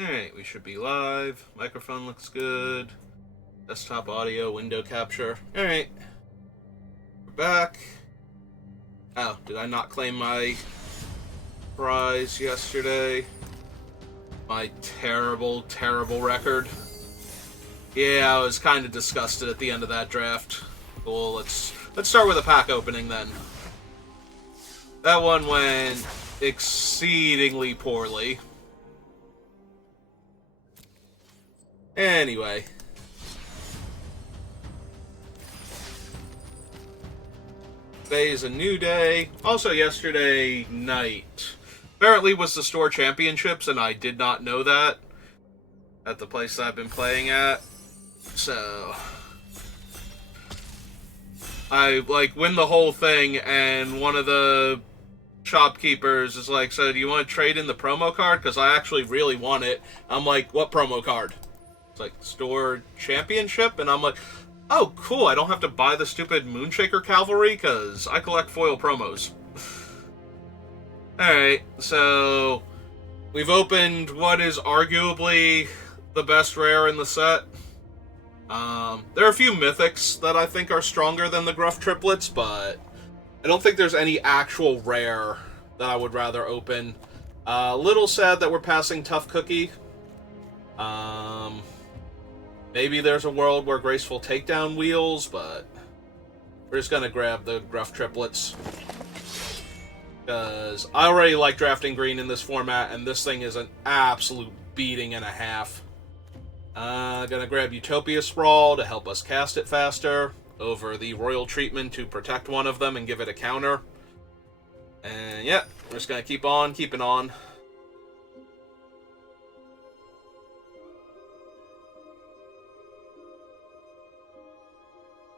Alright, we should be live. Microphone looks good. Desktop audio, window capture. Alright, we're back. Oh, did I not claim my prize yesterday? My terrible, terrible record. Yeah, I was kind of disgusted at the end of that draft. Cool, let's start with a pack opening then. That one went exceedingly poorly. Anyway. Today is a new day. Also, yesterday night apparently was the store championships, and I did not know that at the place I've been playing at. So I win the whole thing, and one of the shopkeepers is like, "So do you want to trade in the promo card? Because I actually really want it." I'm like, "What promo card?" It's like, "Store championship," and I'm like, "Oh, cool, I don't have to buy the stupid Moonshaker Cavalry, because I collect foil promos." Alright, so we've opened what is arguably the best rare in the set. There are a few mythics that I think are stronger than the Gruff Triplets, but I don't think there's any actual rare that I would rather open. A little sad that we're passing Tough Cookie. Maybe there's a world where Graceful Takedown wheels, but we're just gonna grab the Gruff Triplets. Because I already like drafting green in this format, and this thing is an absolute beating and a half. Gonna grab Utopia Sprawl to help us cast it faster, over the Royal Treatment to protect one of them and give it a counter. And yeah, we're just gonna keep on keeping on.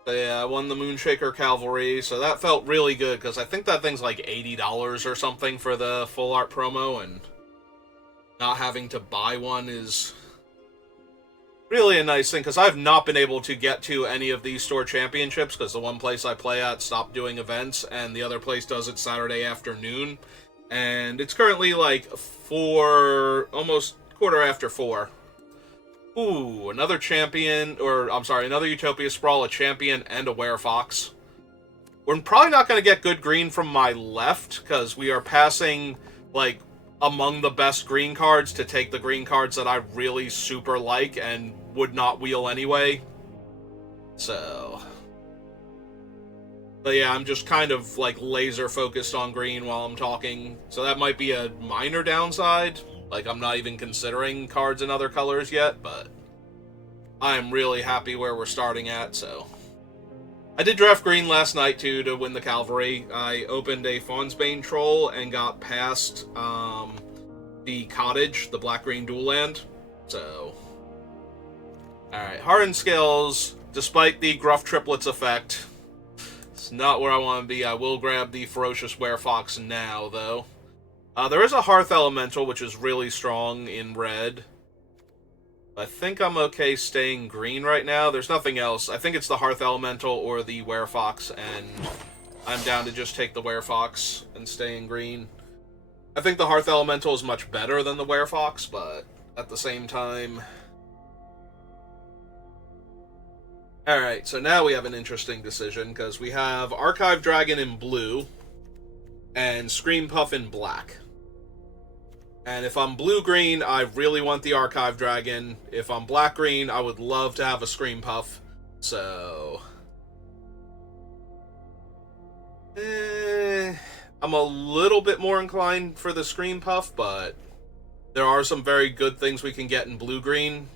So yeah, I won the Moonshaker Cavalry, so that felt really good, because I think that thing's like $80 or something for the full art promo, and not having to buy one is really a nice thing, because I've not been able to get to any of these store championships, because the one place I play at stopped doing events, and the other place does it Saturday afternoon, and it's currently like 4, almost quarter after 4. Ooh, another champion, or I'm sorry, another Utopia Sprawl, a champion, and a Werefox. We're probably not going to get good green from my left, because we are passing, like, among the best green cards to take the green cards that I really super like and would not wheel anyway. So, but yeah, I'm just kind of, like, laser focused on green while I'm talking, so that might be a minor downside. Like, I'm not even considering cards in other colors yet, but I'm really happy where we're starting at, so. I did draft green last night, too, to win the Cavalry. I opened a Fawnsbane Troll and got past the Cottage, the black-green dual land, so. Alright, Hardened Scales, despite the Gruff Triplets effect, it's not where I want to be. I will grab the Ferocious Werefox now, though. There is a Hearth Elemental, which is really strong in red. I think I'm okay staying green right now. There's nothing else. I think it's the Hearth Elemental or the Werefox, and I'm down to just take the Werefox and stay in green. I think the Hearth Elemental is much better than the Werefox, but at the same time. Alright, so now we have an interesting decision, because we have Archive Dragon in blue and Scream Puff in black. And if I'm blue-green, I really want the Archive Dragon. If I'm black-green, I would love to have a Scream Puff. So, I'm a little bit more inclined for the Scream Puff, but there are some very good things we can get in blue-green.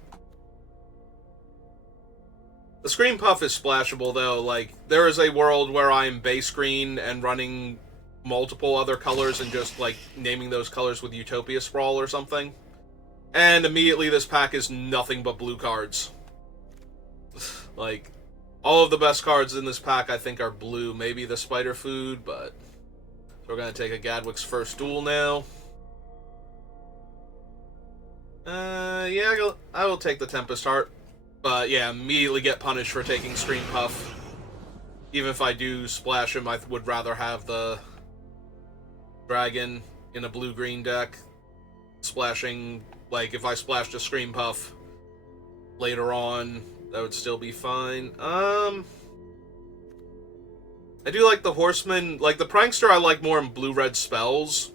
The Scream Puff is splashable, though. Like, there is a world where I'm base green and running multiple other colors and just, like, naming those colors with Utopia Sprawl or something. And immediately this pack is nothing but blue cards. Like, all of the best cards in this pack, I think, are blue. Maybe the Spider Food, but so we're going to take a Gadwick's First Duel now. Yeah, I will take the Tempest Heart. But, yeah, immediately get punished for taking Scream Puff. Even if I do splash him, I would rather have the Dragon in a blue-green deck. splashing, like, if I splashed a Scream Puff later on, that would still be fine. I do like the Horseman. Like, the Prankster I like more in blue-red spells,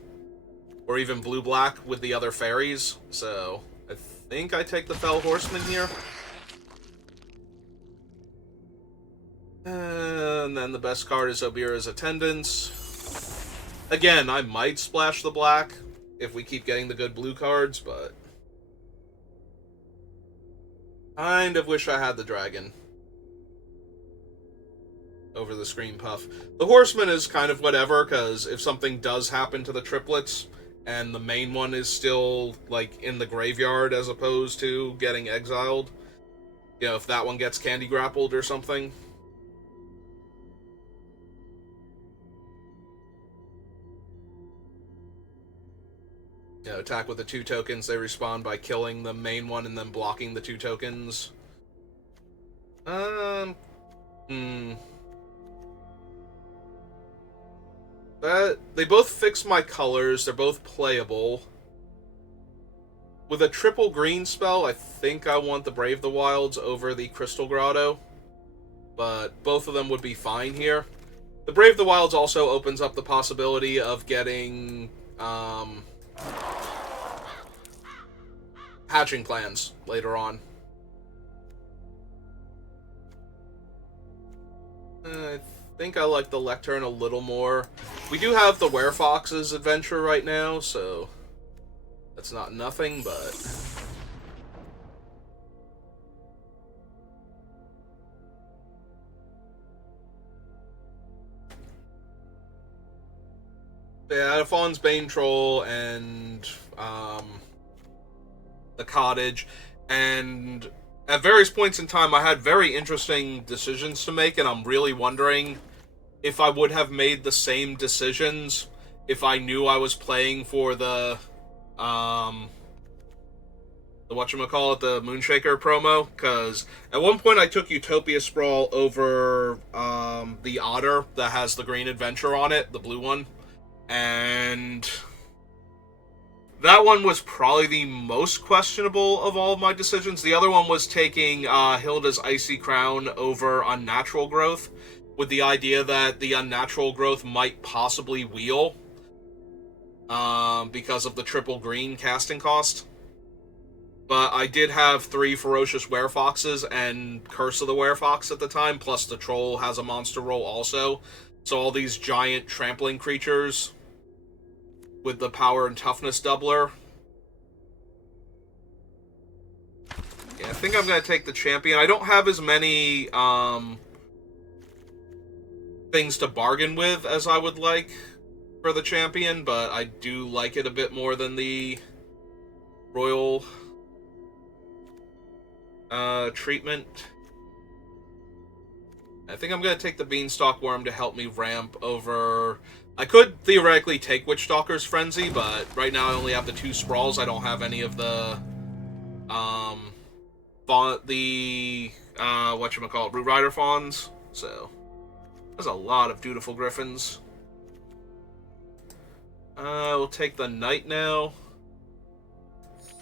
or even blue-black with the other fairies, so I think I take the Fell Horseman here. And then the best card is Obira's Attendance. Again, I might splash the black if we keep getting the good blue cards, but kind of wish I had the dragon over the Scream Puff. The Horseman is kind of whatever, because if something does happen to the triplets, and the main one is still, like, in the graveyard as opposed to getting exiled, you know, if that one gets candy grappled or something. You know, attack with the 2 tokens, they respond by killing the main one and then blocking the 2 tokens. They both fix my colors, they're both playable. With a triple green spell, I think I want the Brave the Wilds over the Crystal Grotto, but both of them would be fine here. The Brave the Wilds also opens up the possibility of getting hatching plans later on. I think I like the Lectern a little more. We do have the Werefox's adventure right now, so that's not nothing, but yeah, Fawn's Bane Troll and the Cottage, and at various points in time I had very interesting decisions to make, and I'm really wondering if I would have made the same decisions if I knew I was playing for the whatchamacallit, the Moonshaker promo, because at one point I took Utopia Sprawl over the Otter that has the green adventure on it, the blue one, and that one was probably the most questionable of all of my decisions. The other one was taking Hilda's Icy Crown over Unnatural Growth, with the idea that the Unnatural Growth might possibly wheel because of the triple green casting cost. But I did have 3 Ferocious Werefoxes and Curse of the Werefox at the time, plus the Troll has a monster roll also. So all these giant trampling creatures with the power and toughness doubler. Yeah, I think I'm going to take the champion. I don't have as many things to bargain with as I would like for the champion, but I do like it a bit more than the Royal treatment. I think I'm going to take the Beanstalk Worm to help me ramp over. I could theoretically take Witchstalker's Frenzy, but right now I only have the 2 Sprawls. I don't have any of the whatchamacallit, Root Rider Fawns, so there's a lot of Dutiful Griffins. We'll take the Knight now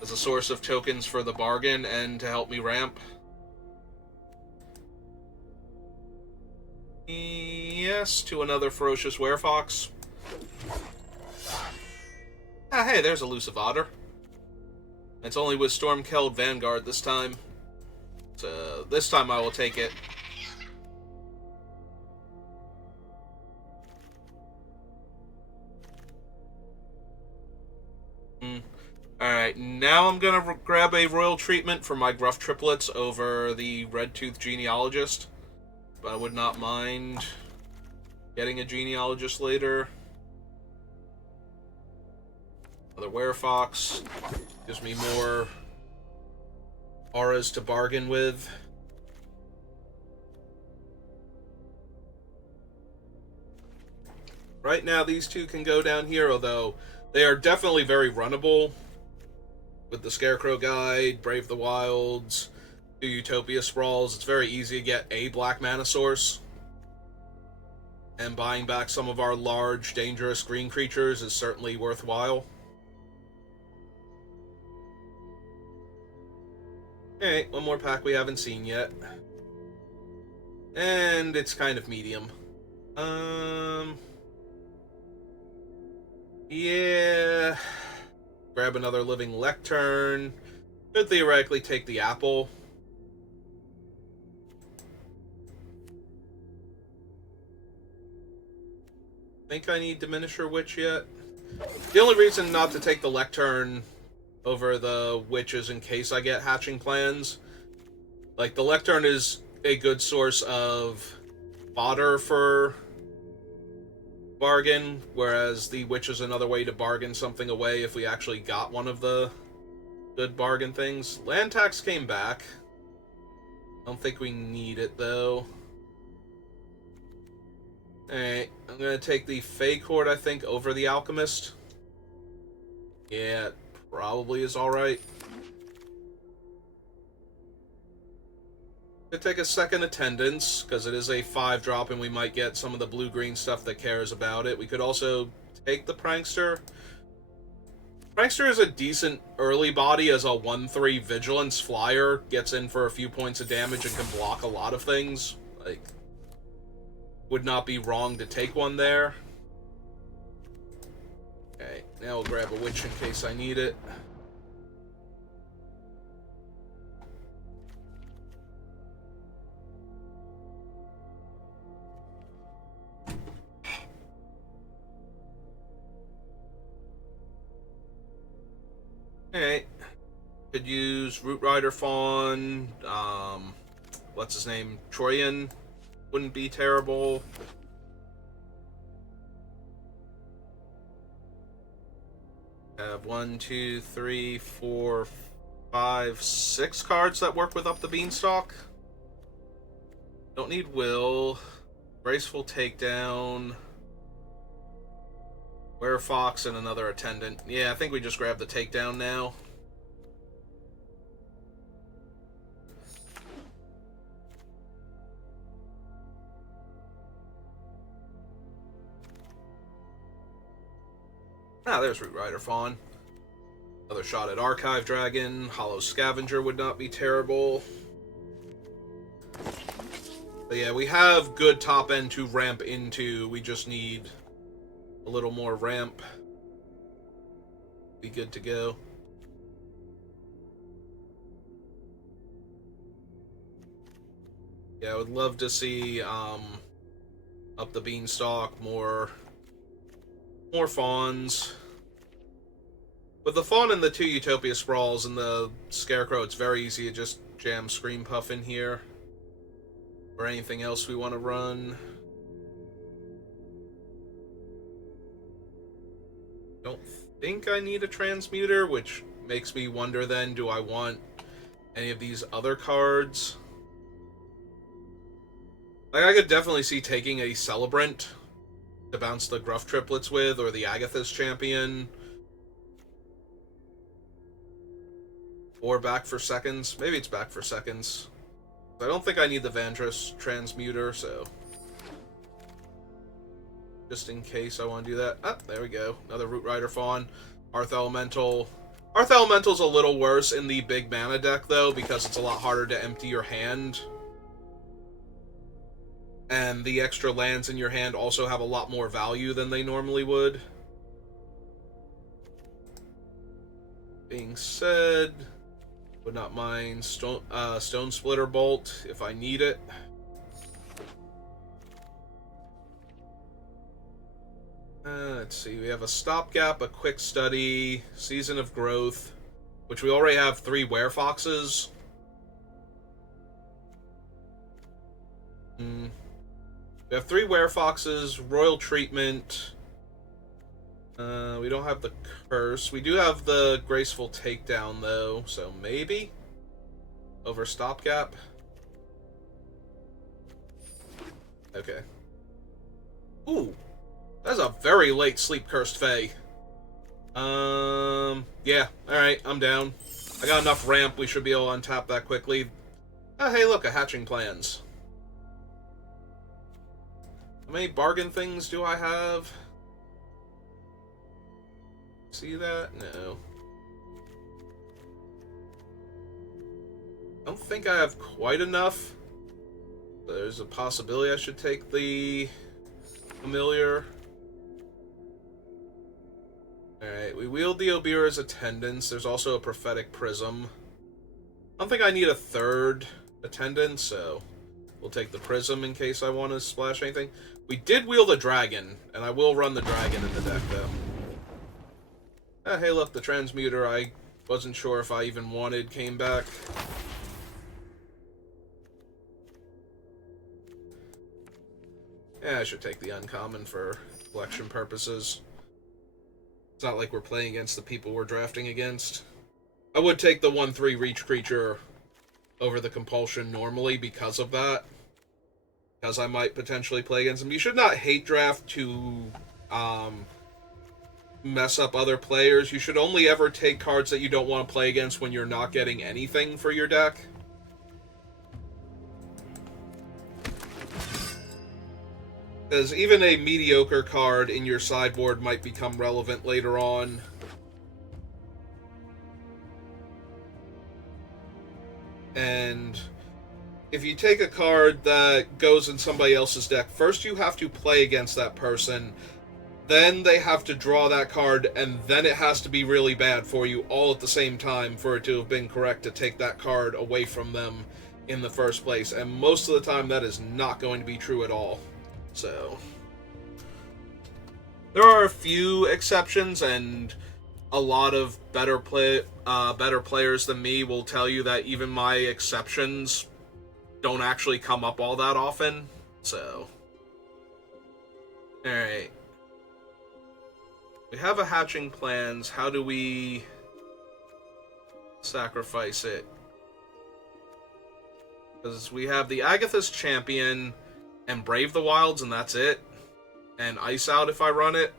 as a source of tokens for the bargain and to help me ramp. Yes, to another Ferocious Werefox. Ah, hey, there's Elusive Otter. It's only with Stormkeld Vanguard this time. So, this time I will take it. Alright, now I'm gonna grab a Royal Treatment for my Gruff Triplets over the Red Tooth Genealogist. But I would not mind getting a Genealogist later. Another Werefox. Gives me more auras to bargain with. Right now, these 2 can go down here, although they are definitely very runnable. With the Scarecrow Guide, Brave the Wilds, 2 Utopia Sprawls, it's very easy to get a black mana source. And buying back some of our large, dangerous green creatures is certainly worthwhile. Alright, one more pack we haven't seen yet. And it's kind of medium. Yeah. Grab another living lectern. Could theoretically take the apple. Think I need Diminisher Witch yet? The only reason not to take the lectern over the witch is in case I get hatching plans. Like, the lectern is a good source of fodder for bargain, whereas the witch is another way to bargain something away if we actually got one of the good bargain things. Land tax came back. Don't think we need it, though. Alright, I'm gonna take the Fey Cord, I think, over the Alchemist. Yeah, it probably is alright. Could take a second Attendance, because it is a 5-drop and we might get some of the blue-green stuff that cares about it. We could also take the Prankster. Prankster is a decent early body as a 1/3 Vigilance Flyer. Gets in for a few points of damage and can block a lot of things. Like, would not be wrong to take one there. Okay, now we'll grab a Witch in case I need it. Alright. Could use Root Rider Fawn. What's his name? Troyan. Wouldn't be terrible. Have 1, 2, 3, 4, 5, 6 cards that work with Up the Beanstalk. Don't need Will. Graceful Takedown. Werefox and another Attendant. Yeah, I think we just grab the Takedown now. Ah, there's Root Rider Fawn. Another shot at Archive Dragon. Hollow Scavenger would not be terrible. But yeah, we have good top end to ramp into. We just need a little more ramp. Be good to go. Yeah, I would love to see Up the Beanstalk, more fawns. With the fawn and the 2 Utopia Sprawls and the Scarecrow, it's very easy to just jam Scream Puff in here. Or anything else we want to run. Don't think I need a Transmuter, which makes me wonder then, do I want any of these other cards? Like, I could definitely see taking a Celebrant to bounce the Gruff Triplets with, or the Agatha's Champion. Or Back for Seconds. Maybe it's Back for Seconds. I don't think I need the Vandrus Transmuter, so... just in case I want to do that. Ah, there we go. Another Root Rider Fawn. Arth Elemental. Arth Elemental's a little worse in the big mana deck, though, because it's a lot harder to empty your hand. And the extra lands in your hand also have a lot more value than they normally would. Being said, would not mind Stone Splitter Bolt if I need it. Let's see, we have a Stopgap, a Quick Study, Season of Growth, which we already have 3 Werefoxes. We have 3 Werefoxes, Royal Treatment. We don't have the Curse. We do have the Graceful Takedown, though, so maybe over Stopgap. Okay. Ooh, that's a very late Sleep Cursed Fae. Yeah, alright, I'm down. I got enough ramp, we should be able to untap that quickly. Oh, hey, look, a Hatching Plans. How many bargain things do I have? See that? No. don't think I have quite enough. There's a possibility I should take the familiar. Alright, we wield the Obira's Attendance. There's also a Prophetic Prism. I don't think I need a third attendance, so we'll take the Prism in case I want to splash anything. We did wield a Dragon, and I will run the Dragon in the deck, though. Ah, hey look, the Transmuter I wasn't sure if I even wanted came back. Yeah, I should take the uncommon for collection purposes. It's not like we're playing against the people we're drafting against. I would take the 1/3 reach creature over the compulsion normally because of that. Because I might potentially play against them. You should not hate draft to mess up other players. You should only ever take cards that you don't want to play against when you're not getting anything for your deck. Because even a mediocre card in your sideboard might become relevant later on. And if you take a card that goes in somebody else's deck, first you have to play against that person, then they have to draw that card, and then it has to be really bad for you all at the same time for it to have been correct to take that card away from them in the first place. And most of the time that is not going to be true at all. So there are a few exceptions, and a lot of better players than me will tell you that even my exceptions don't actually come up all that often. So, alright. We have a Hatching Plans. How do we sacrifice it? Because we have the Agatha's Champion and Brave the Wilds, and that's it. And Ice Out if I run it.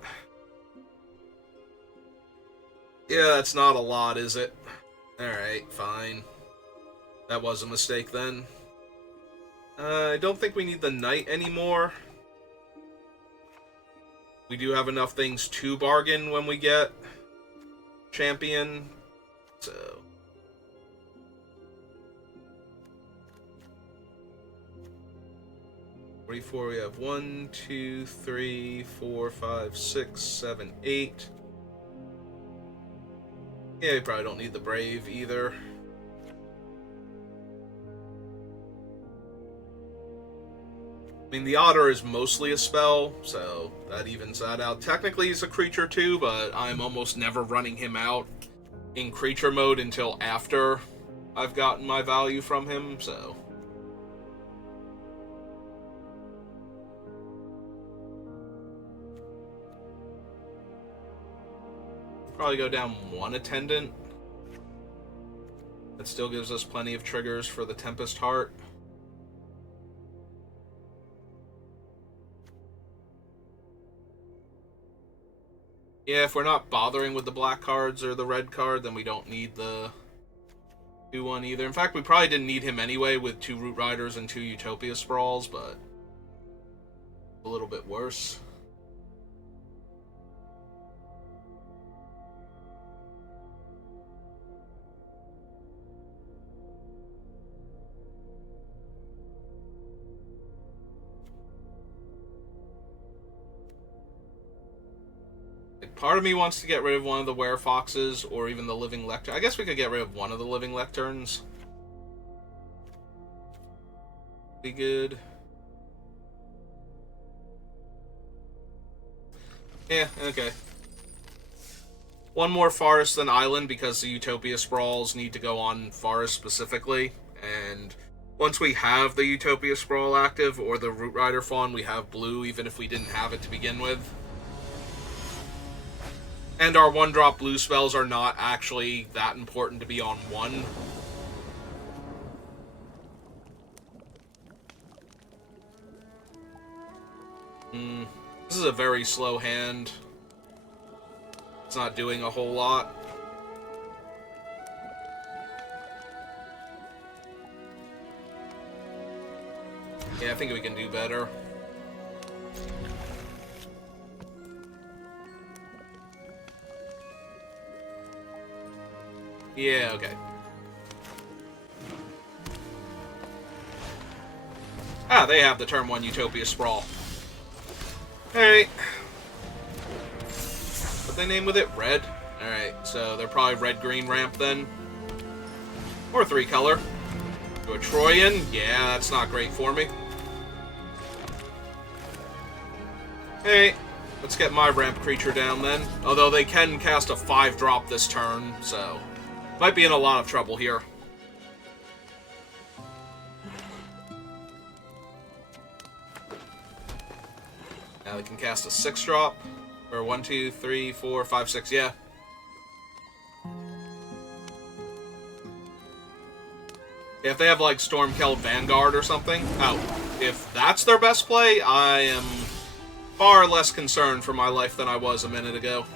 Yeah, that's not a lot, is it? Alright, fine. That was a mistake then. I don't think we need the Knight anymore. We do have enough things to bargain when we get Champion. So 44, we have 1, 2, 3, 4, 5, 6, 7, 8. Yeah, we probably don't need the Brave either. I mean, the Otter is mostly a spell, so that evens that out. Technically, he's a creature too, but I'm almost never running him out in creature mode until after I've gotten my value from him, so. Probably go down one attendant. That still gives us plenty of triggers for the Tempest Heart. Yeah, if we're not bothering with the black cards or the red card, then we don't need the 2/1 either. In fact, we probably didn't need him anyway with 2 Root Riders and 2 Utopia Sprawls, but a little bit worse. Part of me wants to get rid of one of the Werefoxes or even the Living Lectern. I guess we could get rid of one of the Living Lecterns. Be good. Yeah, okay. One more Forest than Island because the Utopia Sprawls need to go on Forest specifically. And once we have the Utopia Sprawl active or the Root Rider Fawn, we have blue even if we didn't have it to begin with. And our 1-drop blue spells are not actually that important to be on 1. This is a very slow hand. It's not doing a whole lot. Yeah, I think we can do better. Yeah, okay. Ah, they have the turn 1 Utopia Sprawl. Alright. What they name with it? Red? Alright, so they're probably red-green ramp then. Or 3-color. To a Troyan? Yeah, that's not great for me. Hey, let's get my ramp creature down then. Although they can cast a 5-drop this turn, so might be in a lot of trouble here. Now they can cast a 6-drop. Or 1, 2, 3, 4, 5, 6, yeah. If they have, like, Stormkeld Vanguard or something. Oh, if that's their best play, I am far less concerned for my life than I was a minute ago.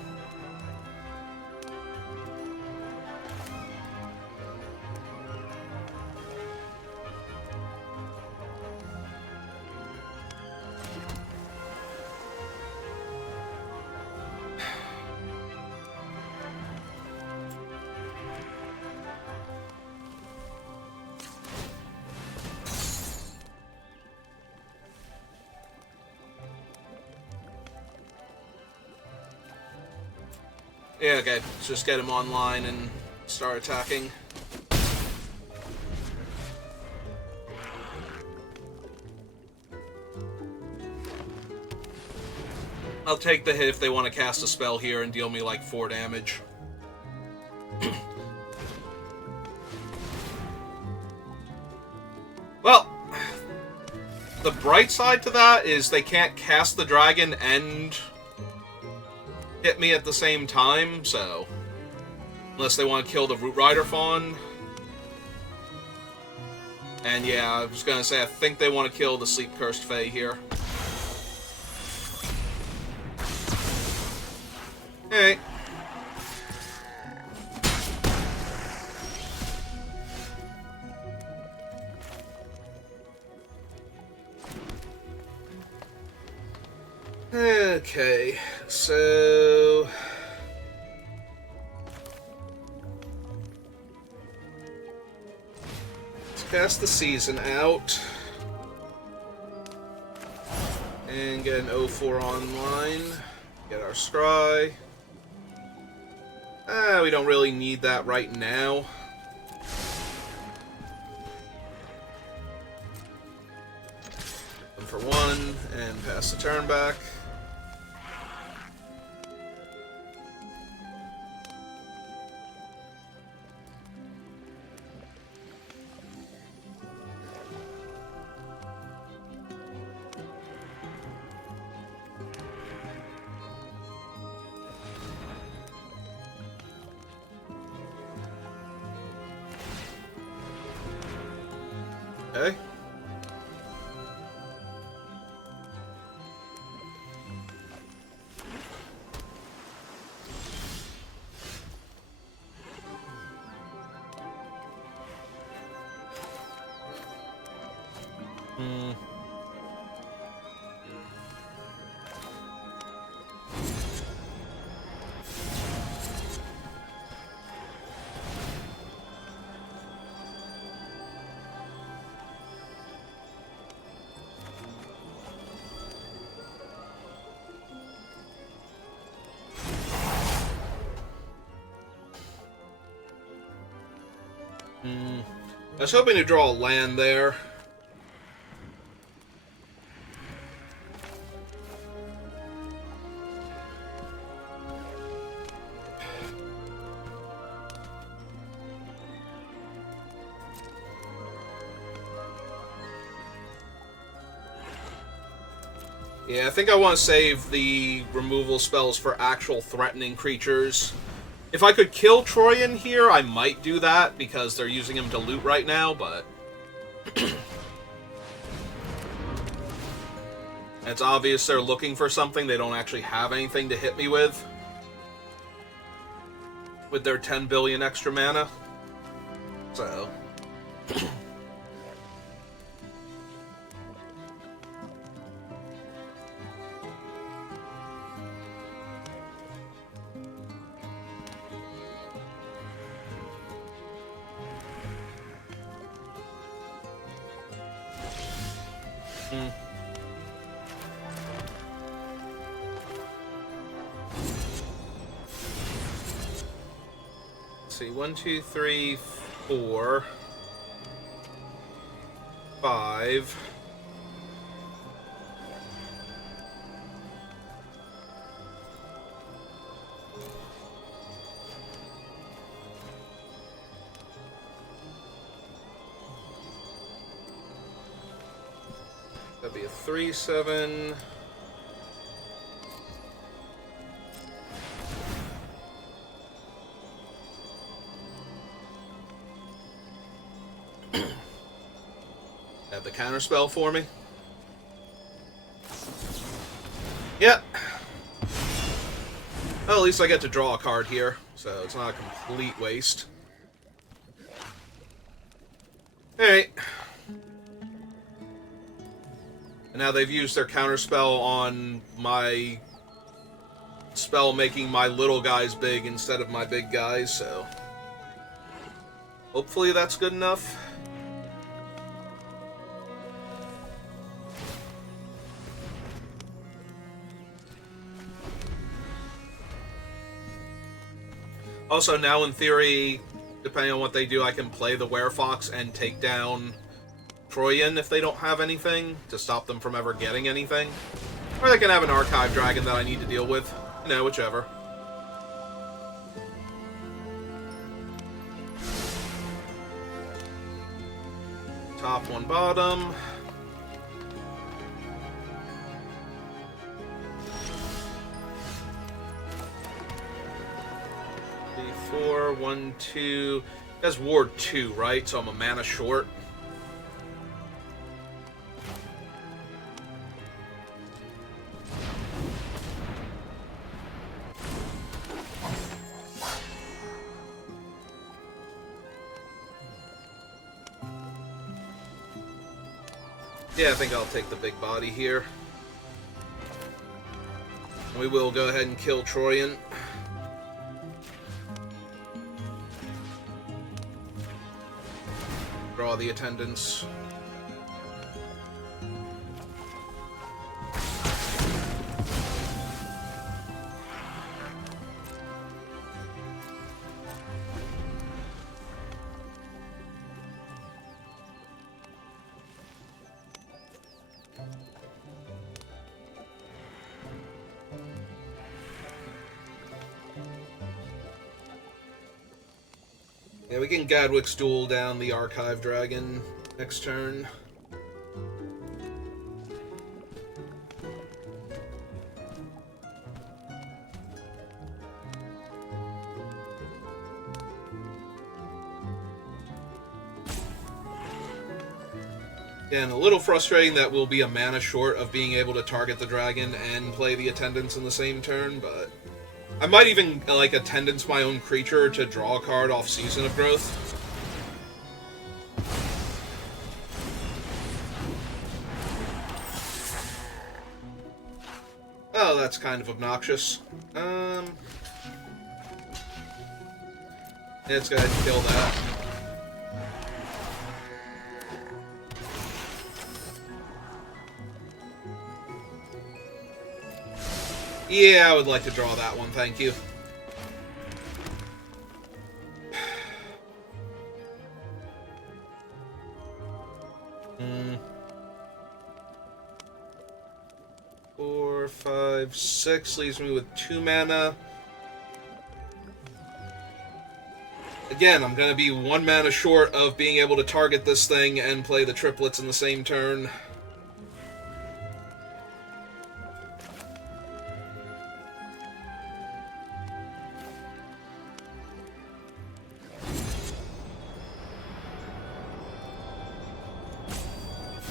Yeah, okay. Let's just get him online and start attacking. I'll take the hit if they want to cast a spell here and deal me like 4 damage. Well, the bright side to that is they can't cast the dragon and hit me at the same time, so unless they want to kill the Root Rider Fawn. And yeah, I was gonna say, I think they want to kill the Sleep Cursed Fae here. Hey. Okay, so let's cast the Season out and get an 0-4 online. Get our Scry. We don't really need that right now. One for 1 and pass the turn back. Okay. I was hoping to draw a land there. Yeah, I think I want to save the removal spells for actual threatening creatures. If I could kill Troyan here, I might do that, because they're using him to loot right now, but it's obvious they're looking for something. They don't actually have anything to hit me with their 10 billion extra mana. So Let's see, 1, 2, 3, 4, 5. That'd be a 3, 7. Have the counterspell for me. Yep. Well, at least I get to draw a card here, so it's not a complete waste. Alright. And now they've used their counterspell on my spell making my little guys big instead of my big guys, so hopefully that's good enough. Also, now in theory, depending on what they do, I can play the Werefox and take down Troyan if they don't have anything, to stop them from ever getting anything. Or they can have an Archive Dragon that I need to deal with. You know, whichever. Top, one bottom. Four, 1, 2. That's Ward 2, right? So I'm a mana short. Yeah, I think I'll take the big body here. We will go ahead and kill Troyan. Draw the attendants. Yeah, we can Gadwick's Duel down the Archive Dragon next turn. Again, a little frustrating that we'll be a mana short of being able to target the dragon and play the attendants in the same turn, but I might even, like, attendance my own creature to draw a card off Season of Growth. Oh, that's kind of obnoxious. Yeah, let's go ahead and kill that. Yeah, I would like to draw that one, thank you. Four, 5, 6 leaves me with 2 mana. Again, I'm gonna be 1 mana short of being able to target this thing and play the triplets in the same turn.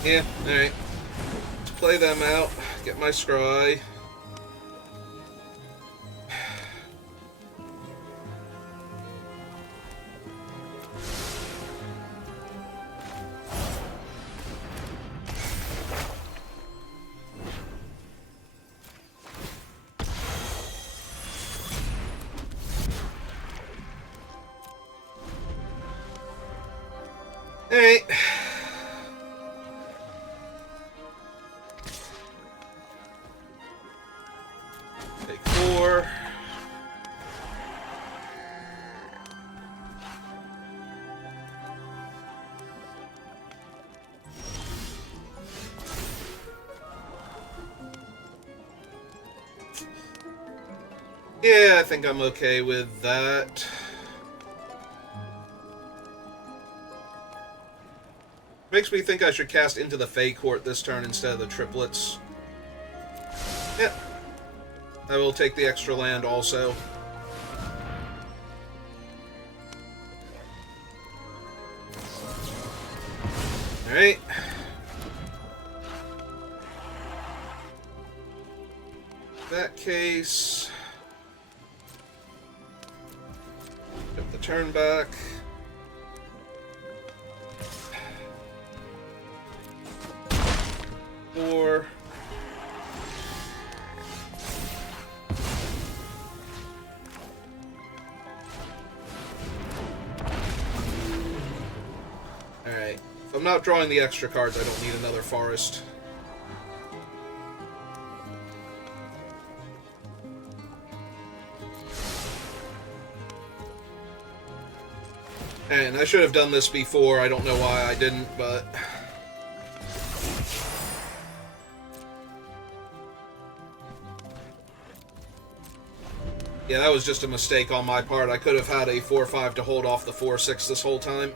Yeah, alright. Let's play them out. Get my scry. Alright. Take 4. I think I'm okay with that. Makes me think I should cast Into the Fey Court this turn instead of the triplets. Yeah. I will take the extra land also. Alright. In that case... Get the turn back. Four. Alright. If I'm not drawing the extra cards, I don't need another forest. And I should have done this before. I don't know why I didn't, but... Yeah, that was just a mistake on my part. I could have had a 4-5 to hold off the 4-6 this whole time.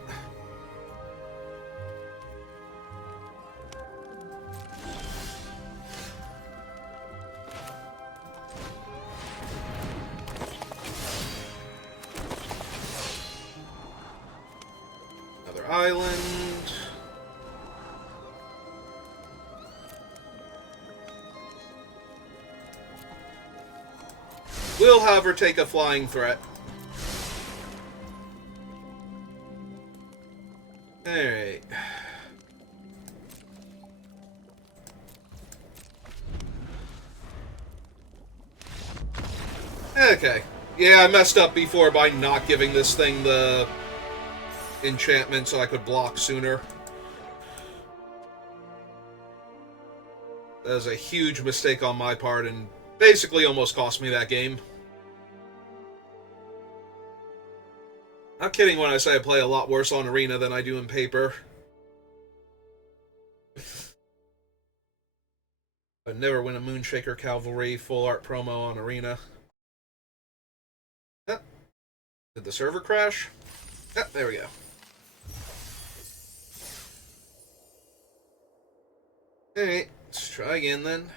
Another island. Will, however, take a flying threat. Alright. Okay. Yeah, I messed up before by not giving this thing the enchantment so I could block sooner. That was a huge mistake on my part and basically almost cost me that game. I'm kidding when I say I play a lot worse on Arena than I do in paper. I'd never win a Moonshaker Cavalry full art promo on Arena. Ah, did the server crash? Ah, there we go. Alright, let's try again then.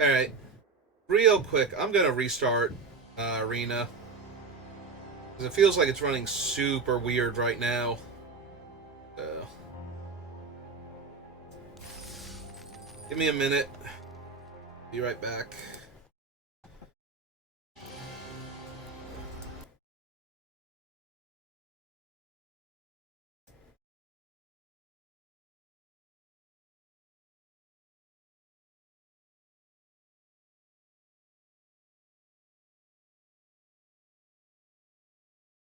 Alright. Real quick, I'm gonna restart Arena. Because it feels like it's running super weird right now. Give me a minute. Be right back.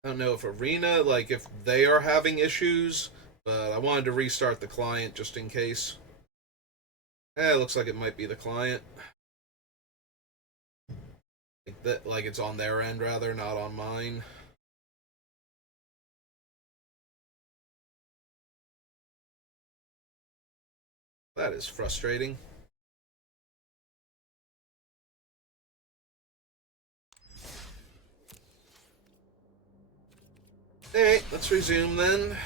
I don't know if Arena, like, if they are having issues, but I wanted to restart the client just in case. It looks like it might be the client. Like it's on their end, rather, not on mine. That is frustrating. Alright, let's resume then.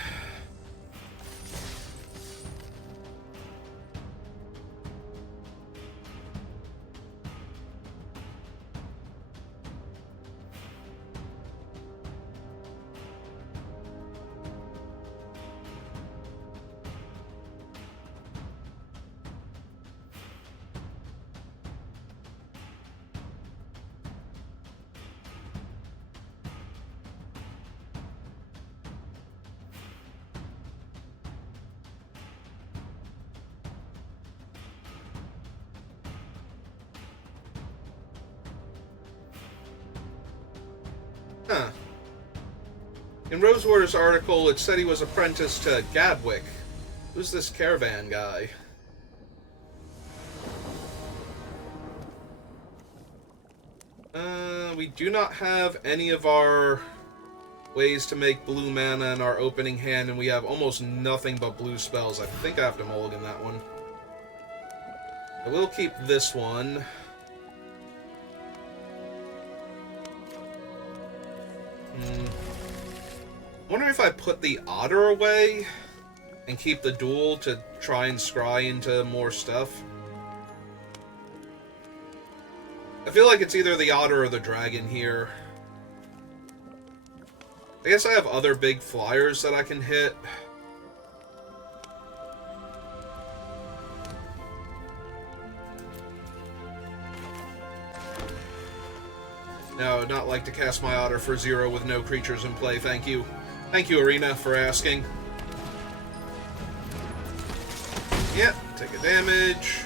Huh. In Rosewater's article, it said he was apprenticed to Gadwick. Who's this caravan guy? We do not have any of our ways to make blue mana in our opening hand, and we have almost nothing but blue spells. I think I have to mulligan that one. I will keep this one. Wonder if I put the Otter away and keep the duel to try and scry into more stuff. I feel like it's either the Otter or the Dragon here. I guess I have other big flyers that I can hit. No, I would not like to cast my Otter for 0 with no creatures in play, thank you. Thank you, Arena, for asking. Yep, take a damage.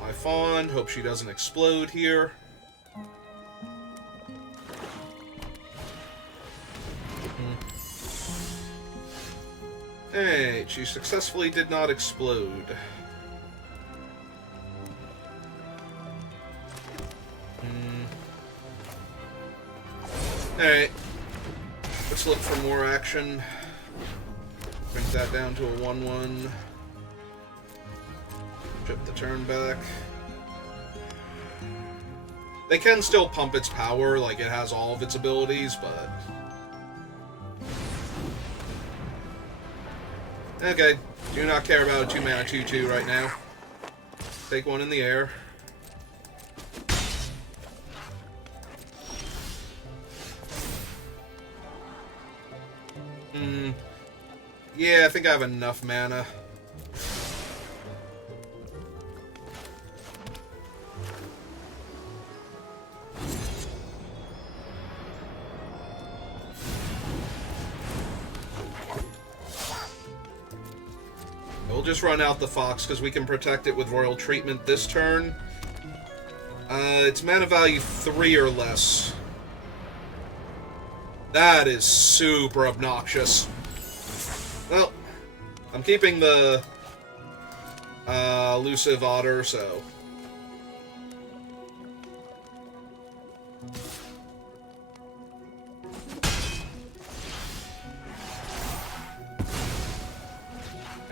My Fawn. Hope she doesn't explode here. Hey, she successfully did not explode. Alright. Let's look for more action. Bring that down to a 1-1. Trip the turn back. They can still pump its power, like it has all of its abilities, but... Okay, do not care about a 2-mana 2-2 right now. Take one in the air. Yeah, I think I have enough mana. We'll just run out the Fox because we can protect it with Royal Treatment this turn. It's mana value 3 or less. That is super obnoxious. Well, I'm keeping the elusive Otter, so...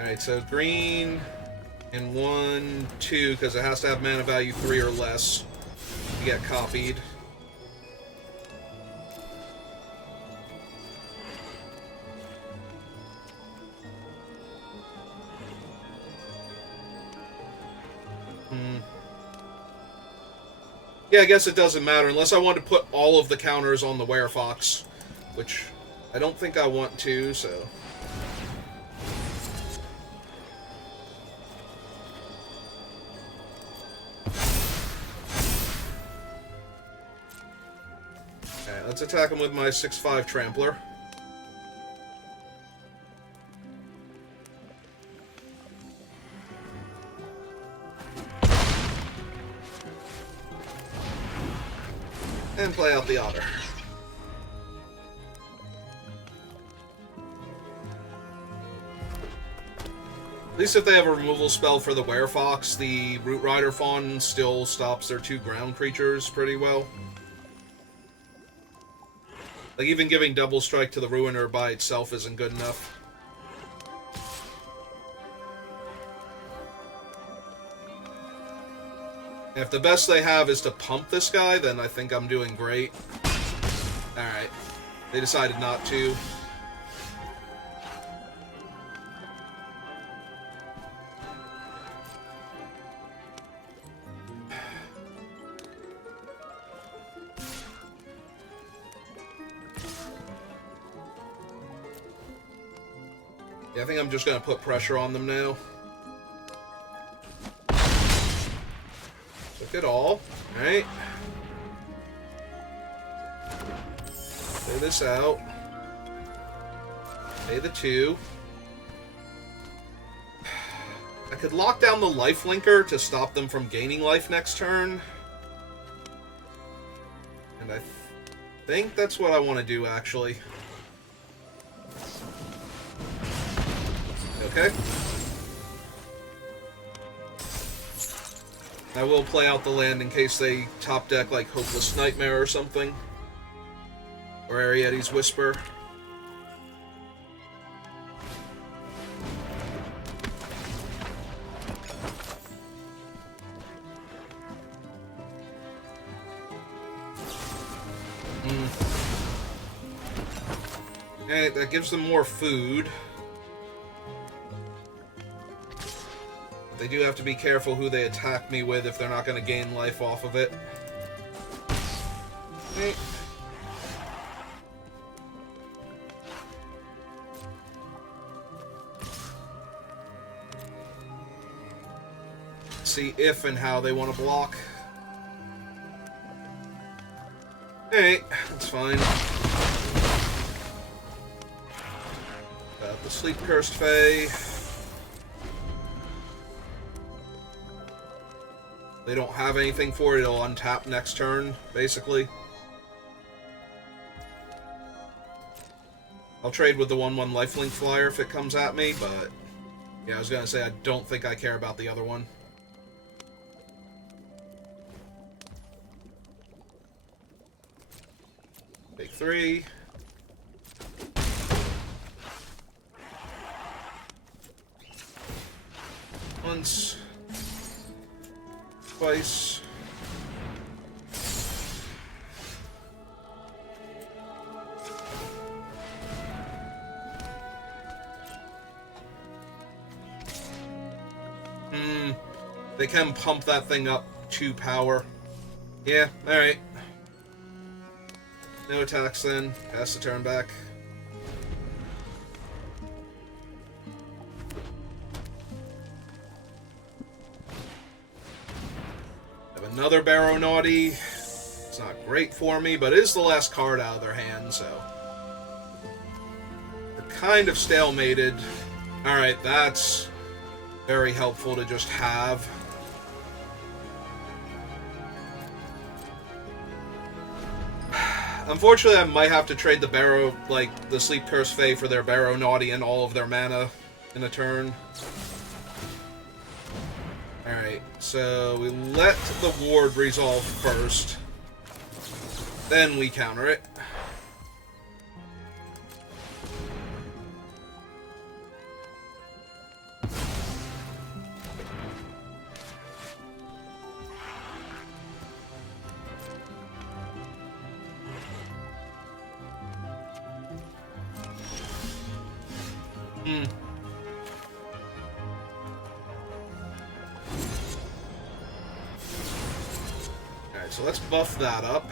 Alright, so green and 1, 2, because it has to have mana value 3 or less to get copied. Yeah, I guess it doesn't matter, unless I want to put all of the counters on the Werefox, which I don't think I want to, so... Alright, let's attack him with my 6/5 Trampler. And play out the Otter. At least if they have a removal spell for the Werefox, the Root Rider Fawn still stops their 2 ground creatures pretty well. Like, even giving Double Strike to the Ruiner by itself isn't good enough. If the best they have is to pump this guy, then I think I'm doing great. Alright. They decided not to. Yeah, I think I'm just going to put pressure on them now. Took it all. Alright. Play this out. Pay the 2. I could lock down the life linker to stop them from gaining life next turn. And I think that's what I want to do, actually. Okay. I will play out the land in case they top deck like Hopeless Nightmare or something. Or Arietti's Whisper. Okay, that gives them more food. But they do have to be careful who they attack me with if they're not going to gain life off of it. Okay. See if and how they want to block. Alright, that's fine. Got the Sleep Cursed Fae. They don't have anything for it, it'll untap next turn, basically. I'll trade with the 1/1 lifelink flyer if it comes at me, but yeah, I was gonna say I don't think I care about the other one. Take 3. Once. Twice. They can pump that thing up to power. Yeah, alright. No attacks then. Pass the turn back. Have another Barrow Naughty. It's not great for me, but it is the last card out of their hand, so. They're kind of stalemated. Alright, that's very helpful to just have. Unfortunately, I might have to trade the Barrow, like, the Sleep Cursed Fae for their Barrow Naughty and all of their mana in a turn. Alright, so we let the ward resolve first. Then we counter it. Alright, so let's buff that up.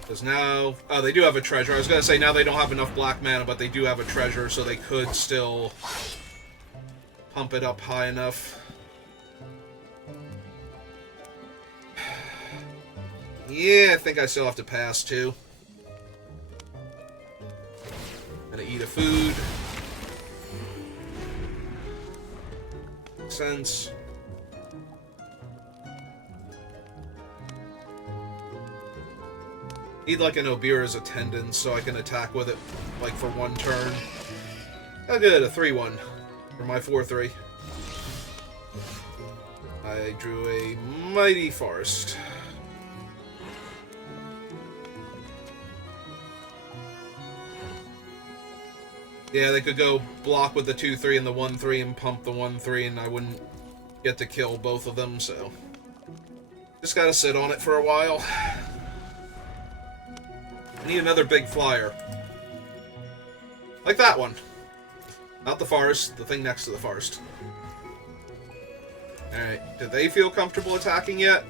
Because now... Oh, they do have a treasure. I was going to say now they don't have enough black mana, but they do have a treasure, so they could still pump it up high enough. Yeah, I think I still have to pass, too. Gonna eat a food. Makes sense. Need like an Obira's Attendance so I can attack with it, like, for one turn. Oh good, a 3/1 for my 4/3. I drew a Mighty Forest. Yeah, they could go block with the 2/3 and the 1/3 and pump the 1/3 and I wouldn't get to kill both of them, so... Just gotta sit on it for a while. I need another big flyer. Like that one. Not the forest, the thing next to the forest. Alright, do they feel comfortable attacking yet?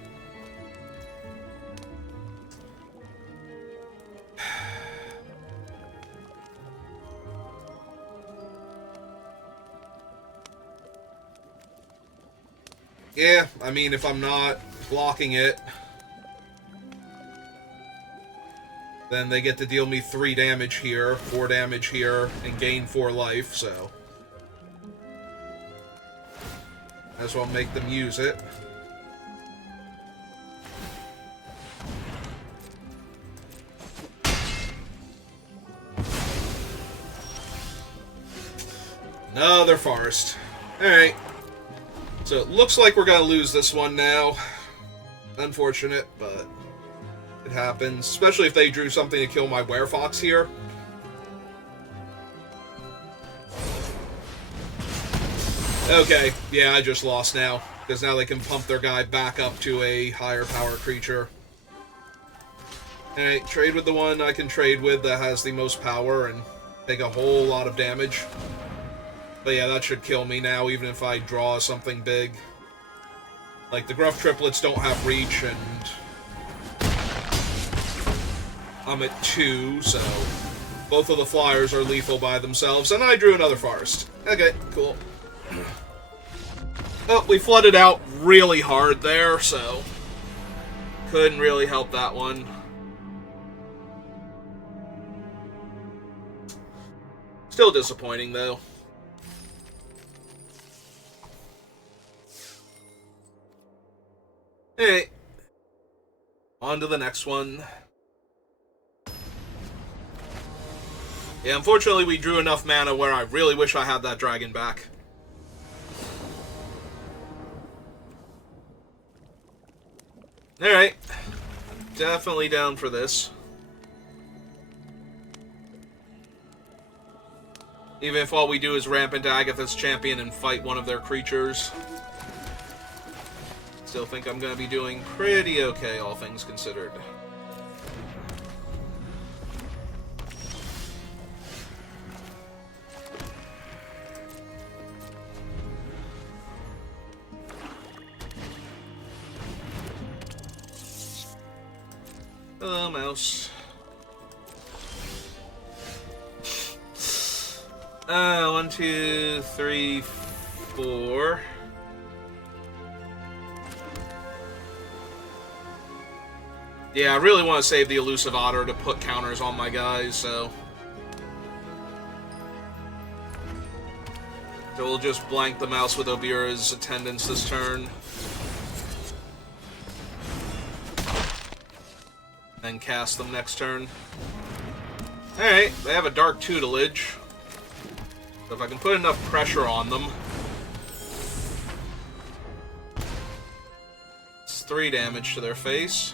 Yeah, I mean, if I'm not blocking it... Then they get to deal me 3 damage here, 4 damage here, and gain 4 life, so... might as well make them use it. Another forest. Alright. So it looks like we're gonna lose this one now. Unfortunate, but it happens. Especially if they drew something to kill my werefox here. Okay, yeah, I just lost now. Because now they can pump their guy back up to a higher power creature. Alright, trade with the one I can trade with that has the most power and take a whole lot of damage. But yeah, that should kill me now, even if I draw something big. Like, the Gruff Triplets don't have reach, and... I'm at 2, so... both of the flyers are lethal by themselves, and I drew another forest. Okay, cool. Oh, we flooded out really hard there, so... couldn't really help that one. Still disappointing, though. Alright. On to the next one. Yeah, unfortunately we drew enough mana where I really wish I had that dragon back. Alright. Definitely down for this. Even if all we do is ramp into Agatha's champion and fight one of their creatures. Still think I'm going to be doing pretty okay, all things considered. Hello, mouse. 1, 2, 3, 4... Yeah, I really want to save the Elusive Otter to put counters on my guys, so... so we'll just blank the mouse with Obira's attendance this turn. Then cast them next turn. Alright, they have a Dark Tutelage. So if I can put enough pressure on them... it's 3 damage to their face.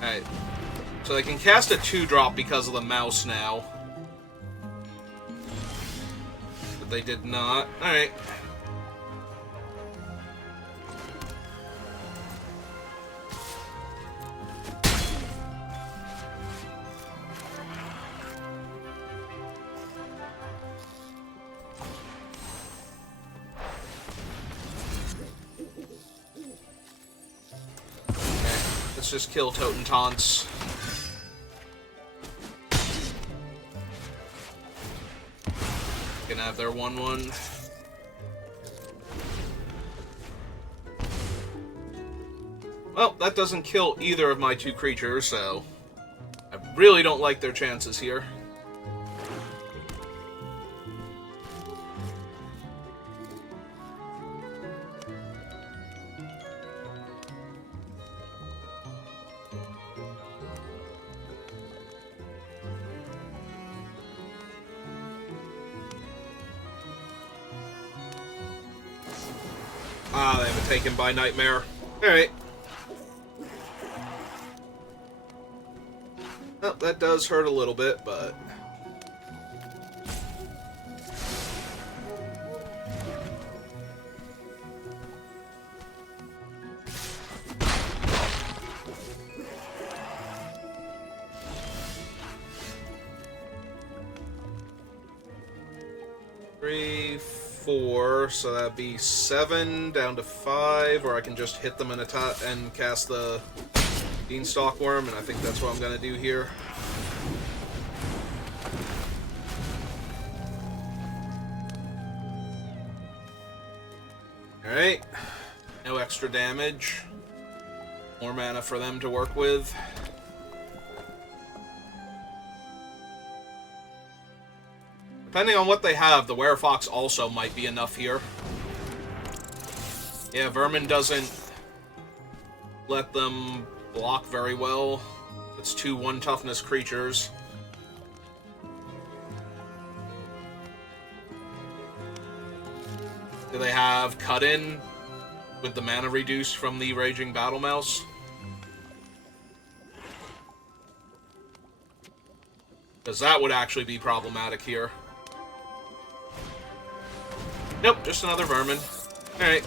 Alright, so they can cast a 2-drop because of the mouse now. But they did not. Alright. Let's just kill Totem Taunts. Gonna have their 1/1. Well, that doesn't kill either of my 2 creatures, so I really don't like their chances here. Ah, they have it taken by Nightmare. Alright. Well, that does hurt a little bit, but... Three, 4, so that'd be 7 down to 5, or I can just hit them and cast the Beanstalk Worm, and I think that's what I'm gonna do here. Alright, no extra damage. More mana for them to work with. Depending on what they have, the Werefox also might be enough here. Yeah, Vermin doesn't let them block very well. It's 2 1-toughness creatures. Do they have Cut-In with the mana reduced from the Raging Battle Mouse? Because that would actually be problematic here. Nope, just another Vermin. Alright.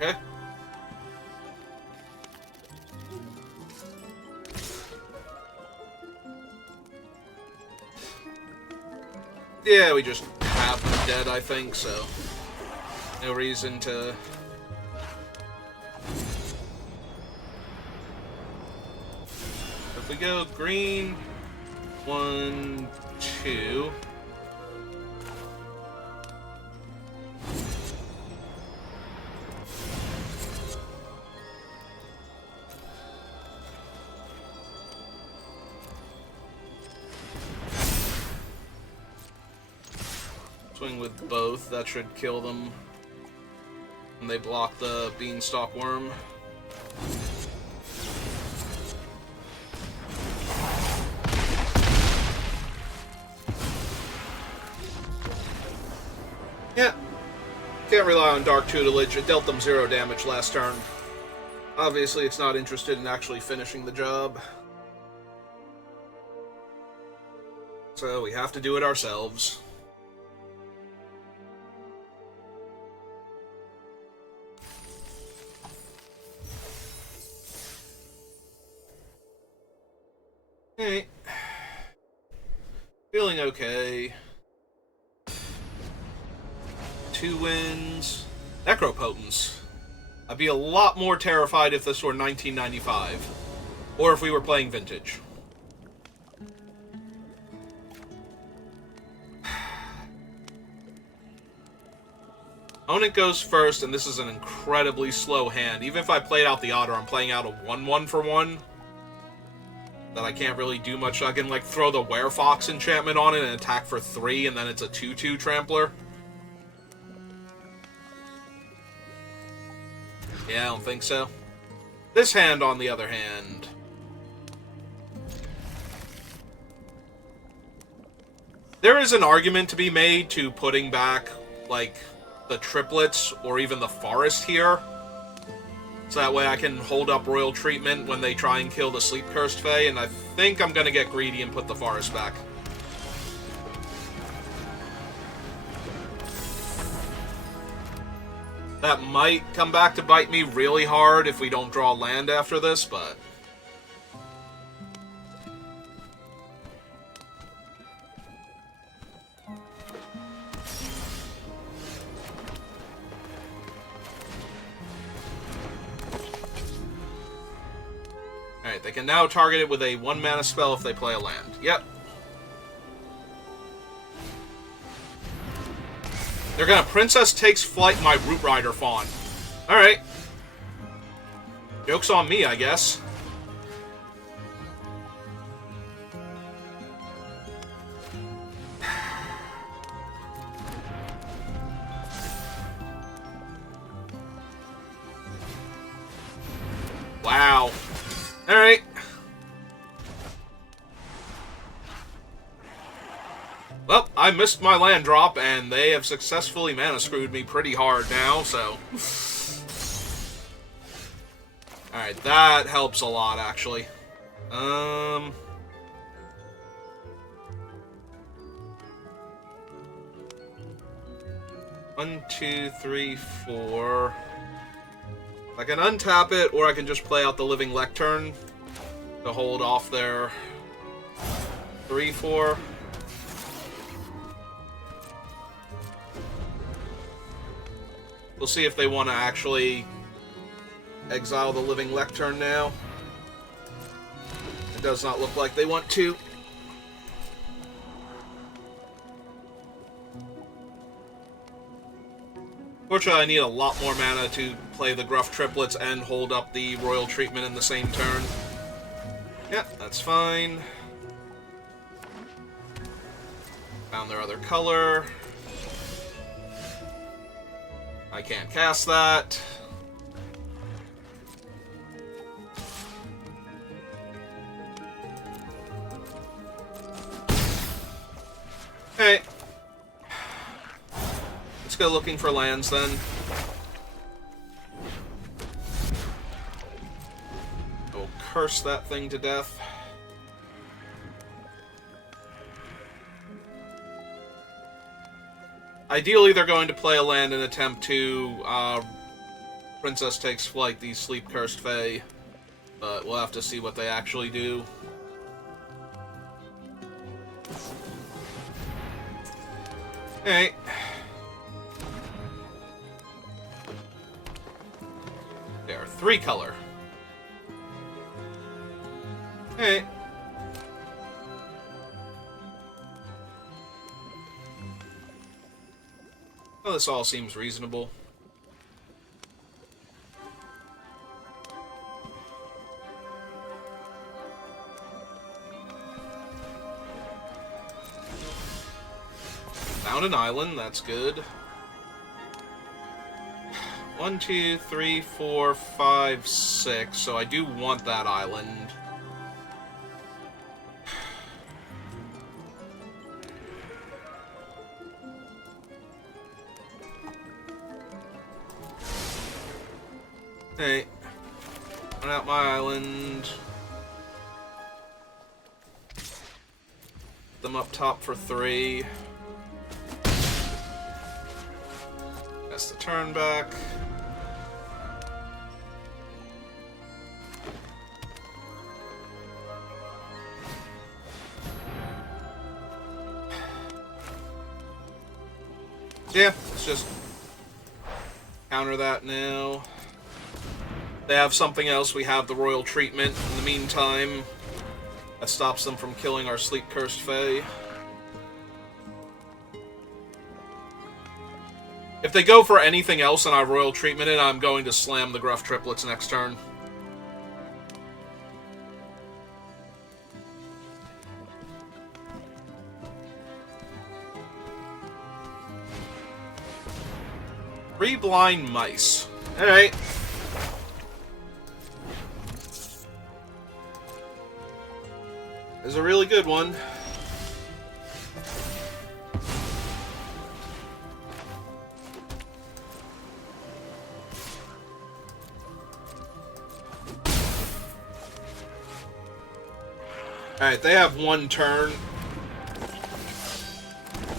Okay. Yeah, we just have them dead, I think, so no reason to... If we go green, 1, 2... Swing with both, that should kill them. And they block the Beanstalk Worm. Yeah. Can't rely on Dark Tutelage. It dealt them 0 damage last turn. Obviously, it's not interested in actually finishing the job. So we have to do it ourselves. Alright. Feeling okay. 2 wins. Necropotence. I'd be a lot more terrified if this were 1995. Or if we were playing Vintage. Opponent goes first, and this is an incredibly slow hand. Even if I played out the Otter, I'm playing out a 1/1 for 1. That I can't really do much. I can, like, throw the Werefox enchantment on it and attack for 3, and then it's a 2/2 Trampler. Yeah, I don't think so. This hand, on the other hand... There is an argument to be made to putting back, like, the triplets or even the forest here. So that way I can hold up Royal Treatment when they try and kill the Sleep-Cursed Fae, and I think I'm gonna get greedy and put the forest back. That might come back to bite me really hard if we don't draw land after this, but... Alright, they can now target it with a 1-mana spell if they play a land. Yep. They're gonna Princess Takes Flight my Root Rider Fawn. Alright. Joke's on me, I guess. Wow. Alright. Well, I missed my land drop, and they have successfully mana screwed me pretty hard now, so... Alright, that helps a lot, actually. 1, 2, 3, 4... I can untap it, or I can just play out the Living Lectern to hold off their 3, 4. We'll see if they want to actually exile the Living Lectern now. It does not look like they want to. Fortunately, I need a lot more mana to play the Gruff Triplets and hold up the Royal Treatment in the same turn. Yeah, that's fine. Found their other color. I can't cast that. Okay. Let's go looking for lands then. We'll curse that thing to death. Ideally, they're going to play a land and attempt to Princess Takes Flight, the sleep-cursed Fae. But we'll have to see what they actually do. Hey. They are 3-color. Hey. Well, this all seems reasonable. Found an island, that's good. 1, 2, 3, 4, 5, 6. So I do want that island. Hey, run out my island. Them up top for 3. That's the turn back. Yeah, let's just counter that now. They have something else. We have the Royal Treatment in the meantime. That stops them from killing our sleep-cursed Fae. If they go for anything else and I Royal Treatment it, I'm going to slam the Gruff Triplets next turn. Three blind mice. Alright. This is a really good one. Alright, they have one turn.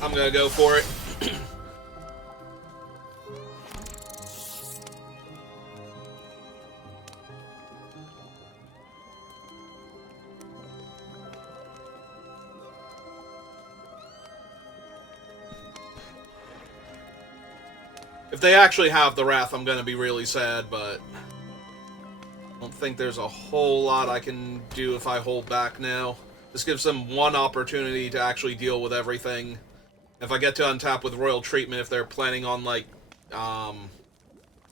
I'm gonna go for it. If they actually have the Wrath, I'm gonna be really sad, but I don't think there's a whole lot I can do if I hold back now. This gives them one opportunity to actually deal with everything. If I get to untap with Royal Treatment, if they're planning on, like,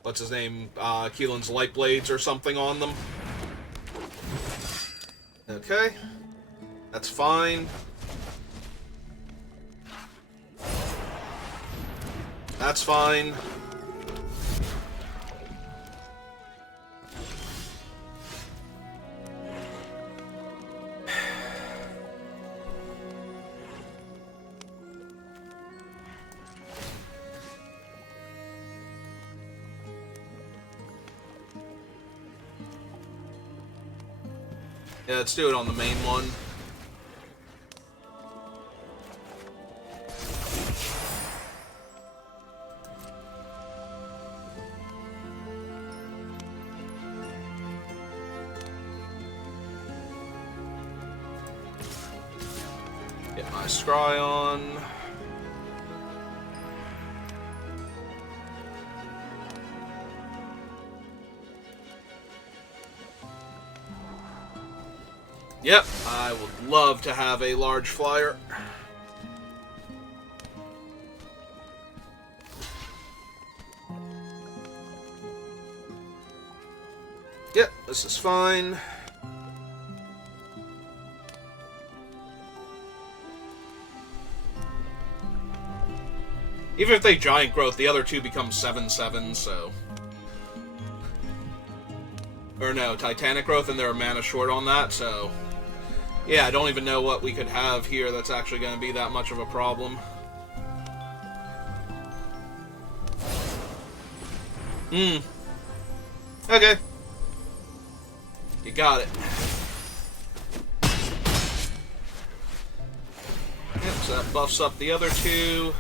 what's his name, Keelan's Light Blades or something on them. Okay. That's fine. That's fine. Yeah, let's do it on the main one. Get my scry on. Yep, I would love to have a large flyer. Yep, this is fine. Even if they giant growth, the other two become 7/7, so... Or no, Titanic growth, and they're a mana short on that, so... Yeah, I don't even know what we could have here that's actually going to be that much of a problem. Okay. You got it. Yep, so that buffs up the other two.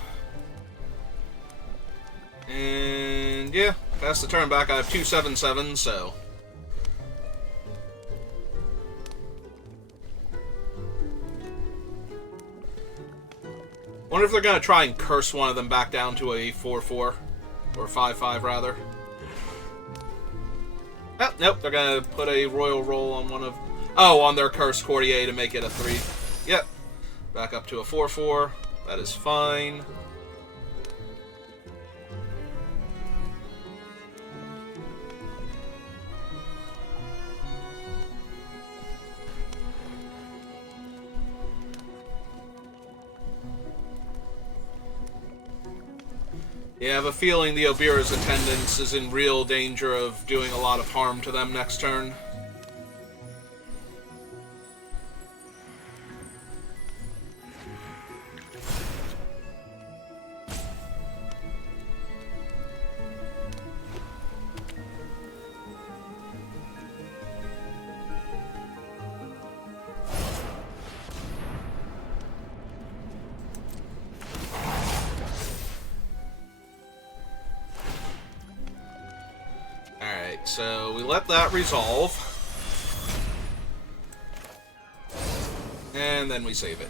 And yeah, pass the turn back. I have 2 7/7s, so... Wonder if they're going to try and curse one of them back down to a 4/4. Or 5/5, rather. Oh, nope, they're going to put a Royal Roll on one of... Oh, on their Cursed Courtier to make it a 3. Yep. Back up to a 4/4. That is fine. Yeah, I have a feeling the Obira's Attendants is in real danger of doing a lot of harm to them next turn. So we let that resolve. And then we save it.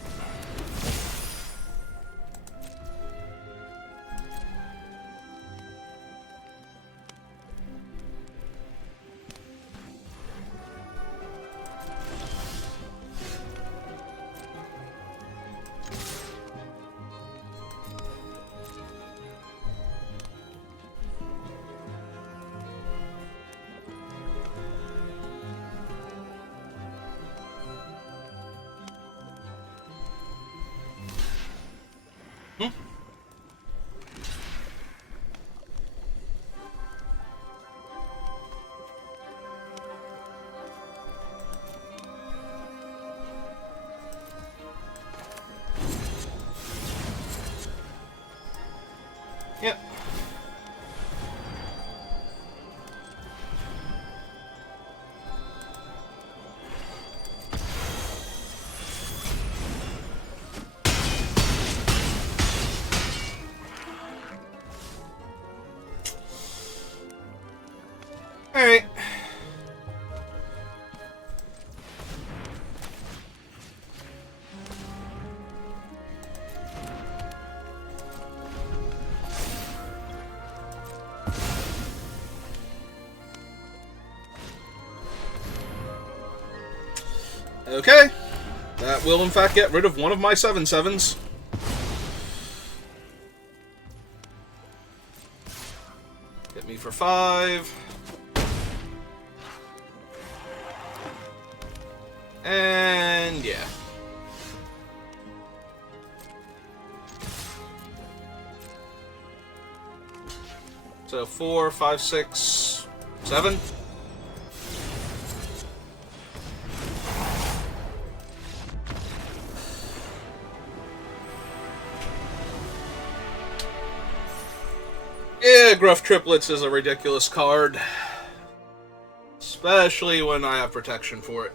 Yep. All right. Okay. That will, in fact, get rid of one of my 7/7s. Hit me for 5. And, yeah. So, 4, 5, 6, 7. Yeah, Gruff Triplets is a ridiculous card. Especially when I have protection for it.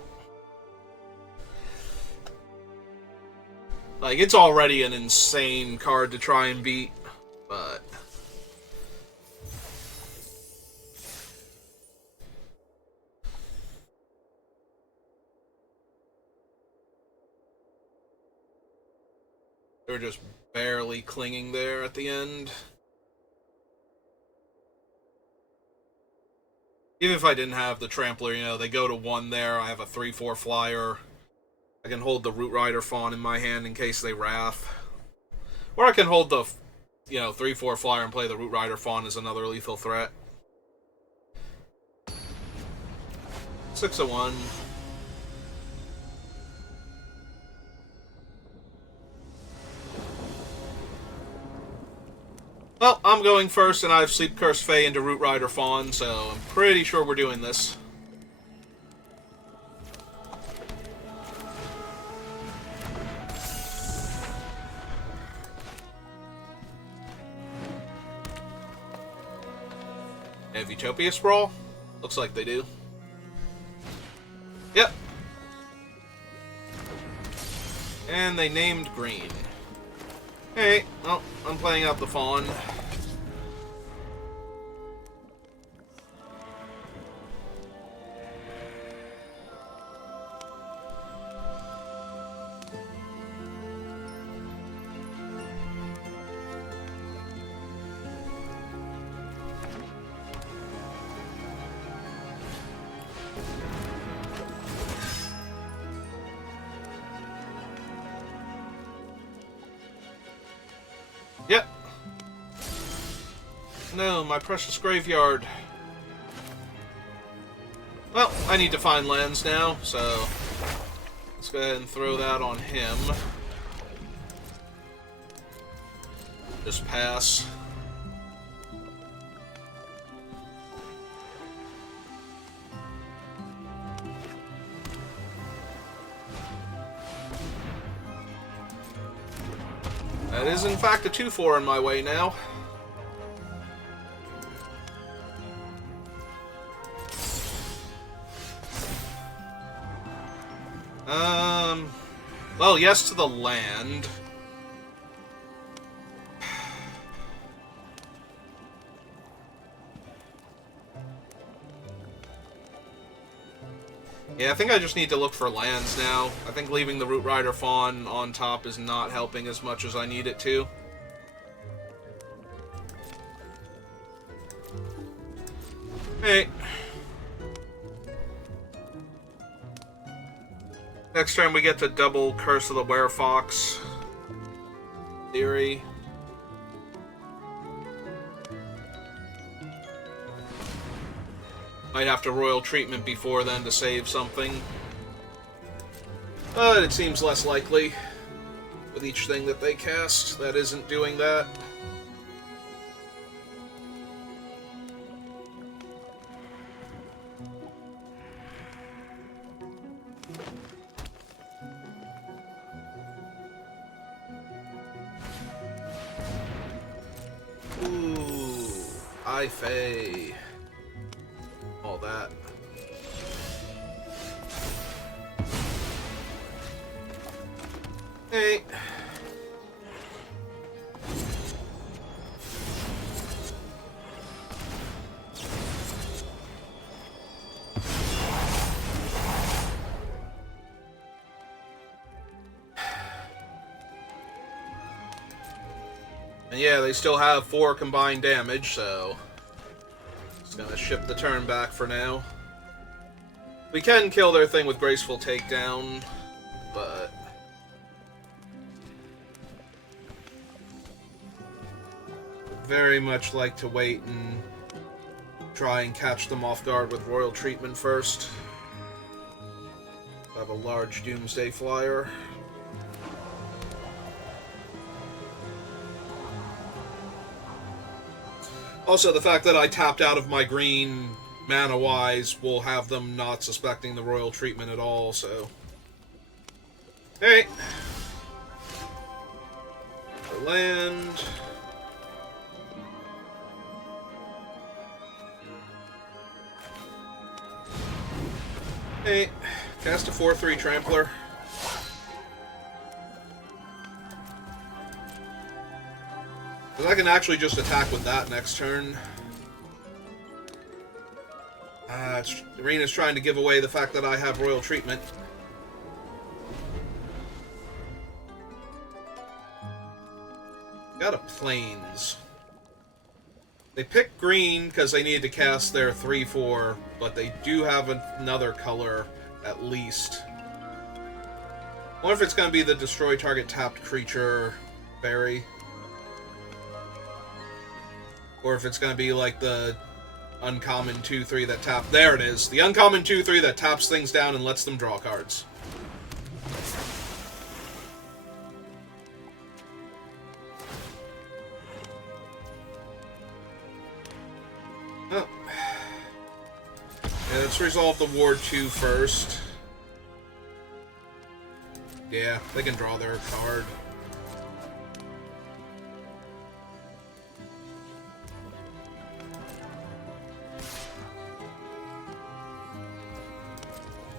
Like, it's already an insane card to try and beat, but... They're just barely clinging there at the end. Even if I didn't have the Trampler, you know, they go to 1 there. I have a 3/4 flyer. can hold the Root Rider Fawn in my hand in case they Wrath. Or I can hold the, 3/4 flyer and play the Root Rider Fawn as another lethal threat. 6/1. Well, I'm going first, and I have Sleep Cursed Fae into Root Rider Fawn, so I'm pretty sure we're doing this. Have Utopia Sprawl? Looks like they do. Yep. And they named green. Hey, well, I'm playing out the Fawn. Yep. No, my precious graveyard. Well, I need to find lands now, so let's go ahead and throw that on him. Just pass. That is, in fact, a 2/4 in my way now. Well, yes to the land. Yeah, I think I just need to look for lands now. I think leaving the Root Rider Fawn on top is not helping as much as I need it to. Hey. Next turn we get to double Curse of the Werefox. Theory. Might have to Royal Treatment before then to save something. But it seems less likely with each thing that they cast that isn't doing that. Ooh, Fae. All that. Hey. And yeah, they still have 4 combined damage, so just gonna ship the turn back for now. We can kill their thing with Graceful Takedown, but very much like to wait and try and catch them off guard with Royal Treatment first. I have a large Doomsday Flyer. Also, the fact that I tapped out of my green mana-wise will have them not suspecting the Royal Treatment at all, so... Hey! The land... Hey, cast a 4/3 Trampler. Because I can actually just attack with that next turn. Arena's trying to give away the fact that I have Royal Treatment. Got a Plains. They picked green because they needed to cast their 3/4, but they do have another color, at least. I wonder if it's going to be the destroy target tapped creature fairy. Or if it's going to be like the uncommon 2/3 that tap... There it is. The uncommon 2/3 that taps things down and lets them draw cards. Oh. Yeah, let's resolve the Ward 2 first. Yeah, they can draw their card.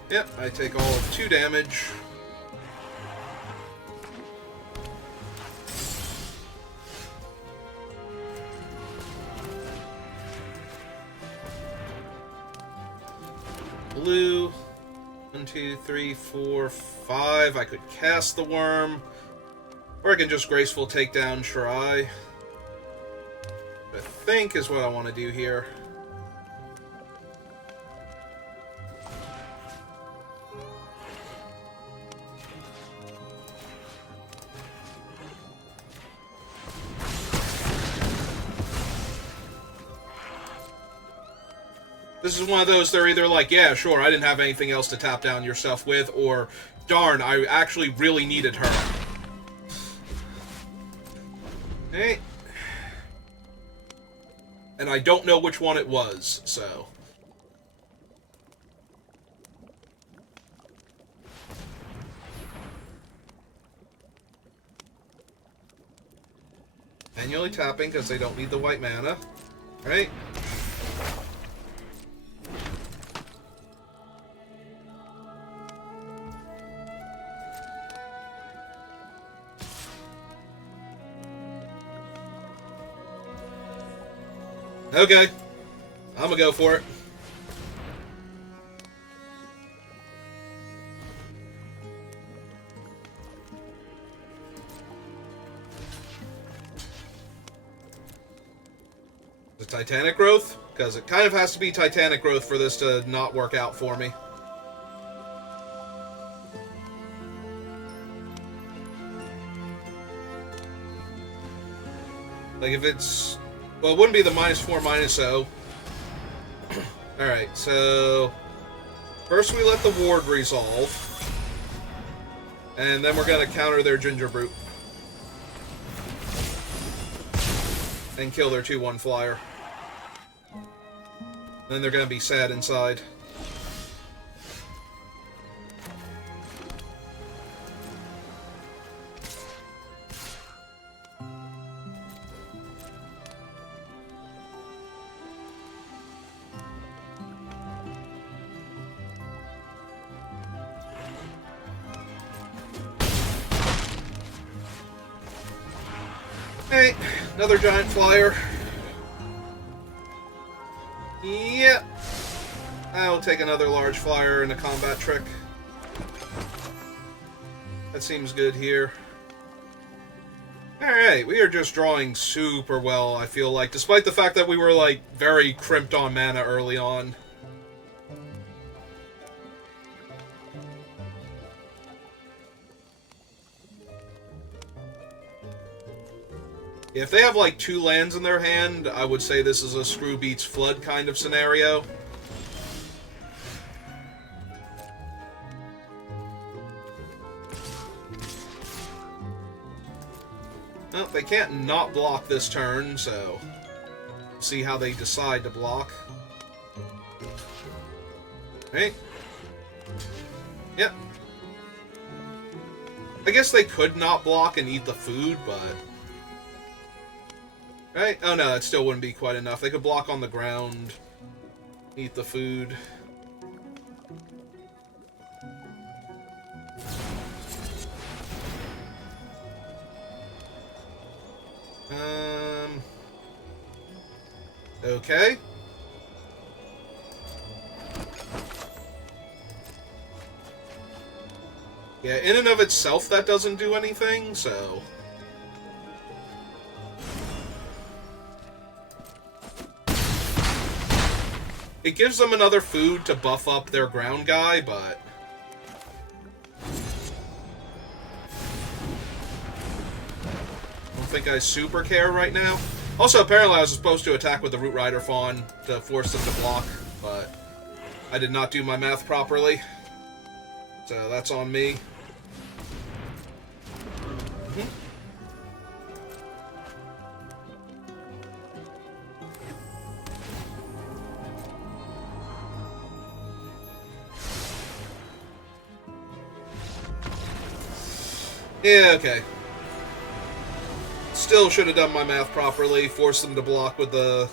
Yep, I take all of 2 damage. Blue. 1, 2, 3, 4, 5. I could cast the worm. Or I can just graceful take down Shirai. I think is what I want to do here. This is one of those, they're either like, yeah, sure, I didn't have anything else to tap down yourself with, or, darn, I actually really needed her. Hey. And I don't know which one it was, so... Manually tapping, because they don't need the white mana. Right? Okay. I'm gonna go for it. The Titanic Growth? Because it kind of has to be Titanic Growth for this to not work out for me. Like if it's... Well, it wouldn't be the -4, -0. Alright, so... First we let the ward resolve. And then we're going to counter their Ginger Brute. And kill their 2/1 flyer. Then they're going to be sad inside. Hey, another giant flyer. Yep. I'll take another large flyer and a combat trick. That seems good here. Alright, we are just drawing super well, I feel like, despite the fact that we were, like, very crimped on mana early on. If they have, like, 2 lands in their hand, I would say this is a Screw Beats Flood kind of scenario. Well, they can't not block this turn, so... see how they decide to block. Right? Yep. I guess they could not block and eat the food, but... Right? Oh no, that still wouldn't be quite enough. They could block on the ground, eat the food. Okay. Yeah, in and of itself, that doesn't do anything, so... It gives them another food to buff up their ground guy, but... think I super care right now. Also, apparently I was supposed to attack with the Root Rider Fawn to force them to block, but I did not do my math properly. So that's on me. Yeah, okay. Still should have done my math properly, forced them to block with the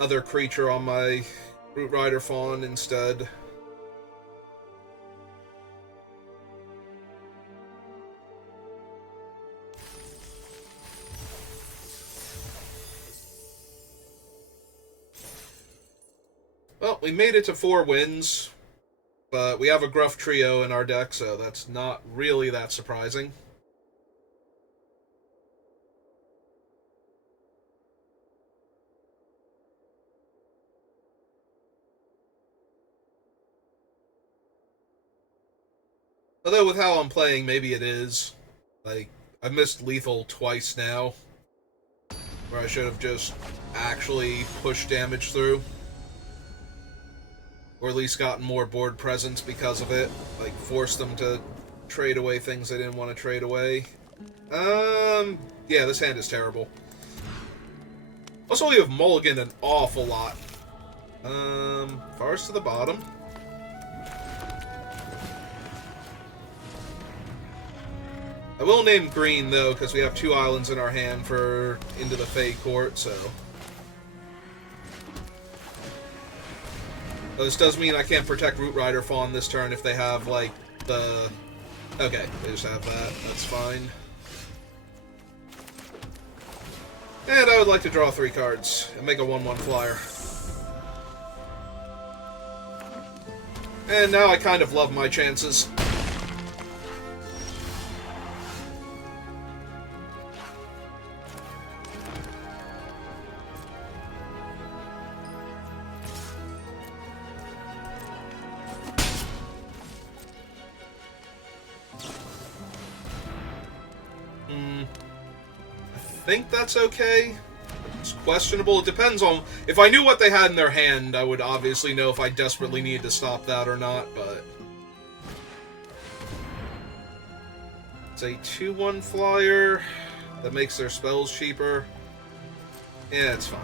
other creature on my Root Rider Fawn instead. Well, we made it to 4 wins. But we have a Gruff Trio in our deck, so that's not really that surprising. Although with how I'm playing, maybe it is. Like, I've missed lethal twice now, where I should have just actually pushed damage through. Or at least gotten more board presence because of it. Like, forced them to trade away things they didn't want to trade away. Yeah, this hand is terrible. Also, we have mulliganed an awful lot. Forest to the bottom. I will name green, though, because we have 2 islands in our hand for Into the Fey Court, so... This does mean I can't protect Root Rider Fawn this turn if they have, like, the... Okay, they just have that. That's fine. And I would like to draw 3 cards and make a 1/1 flyer. And now I kind of love my chances. I think that's okay. It's questionable. It depends on... If I knew what they had in their hand, I would obviously know if I desperately needed to stop that or not, but... It's a 2/1 flyer that makes their spells cheaper. Yeah, it's fine.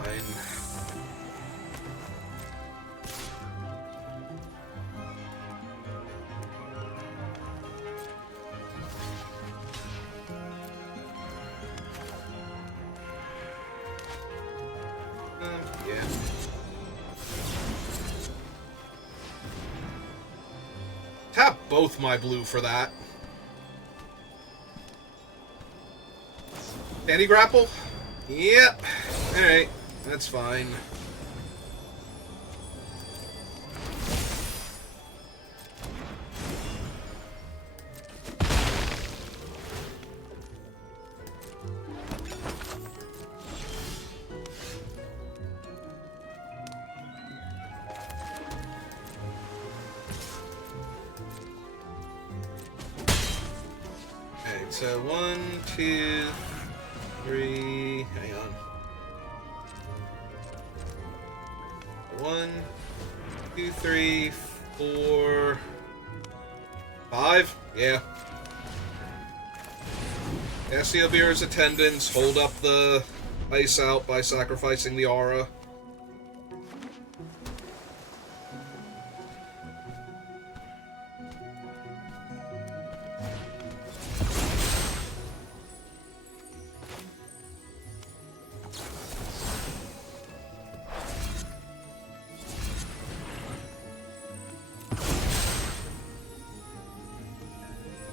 Yeah. Tap both my blue for that. Candy grapple? Yep. Alright, that's fine. So 1, 2, 3. Hang on. 1, 2, 3, 4, 5. Yeah. Cassiobir's attendants hold up the ice out by sacrificing the aura.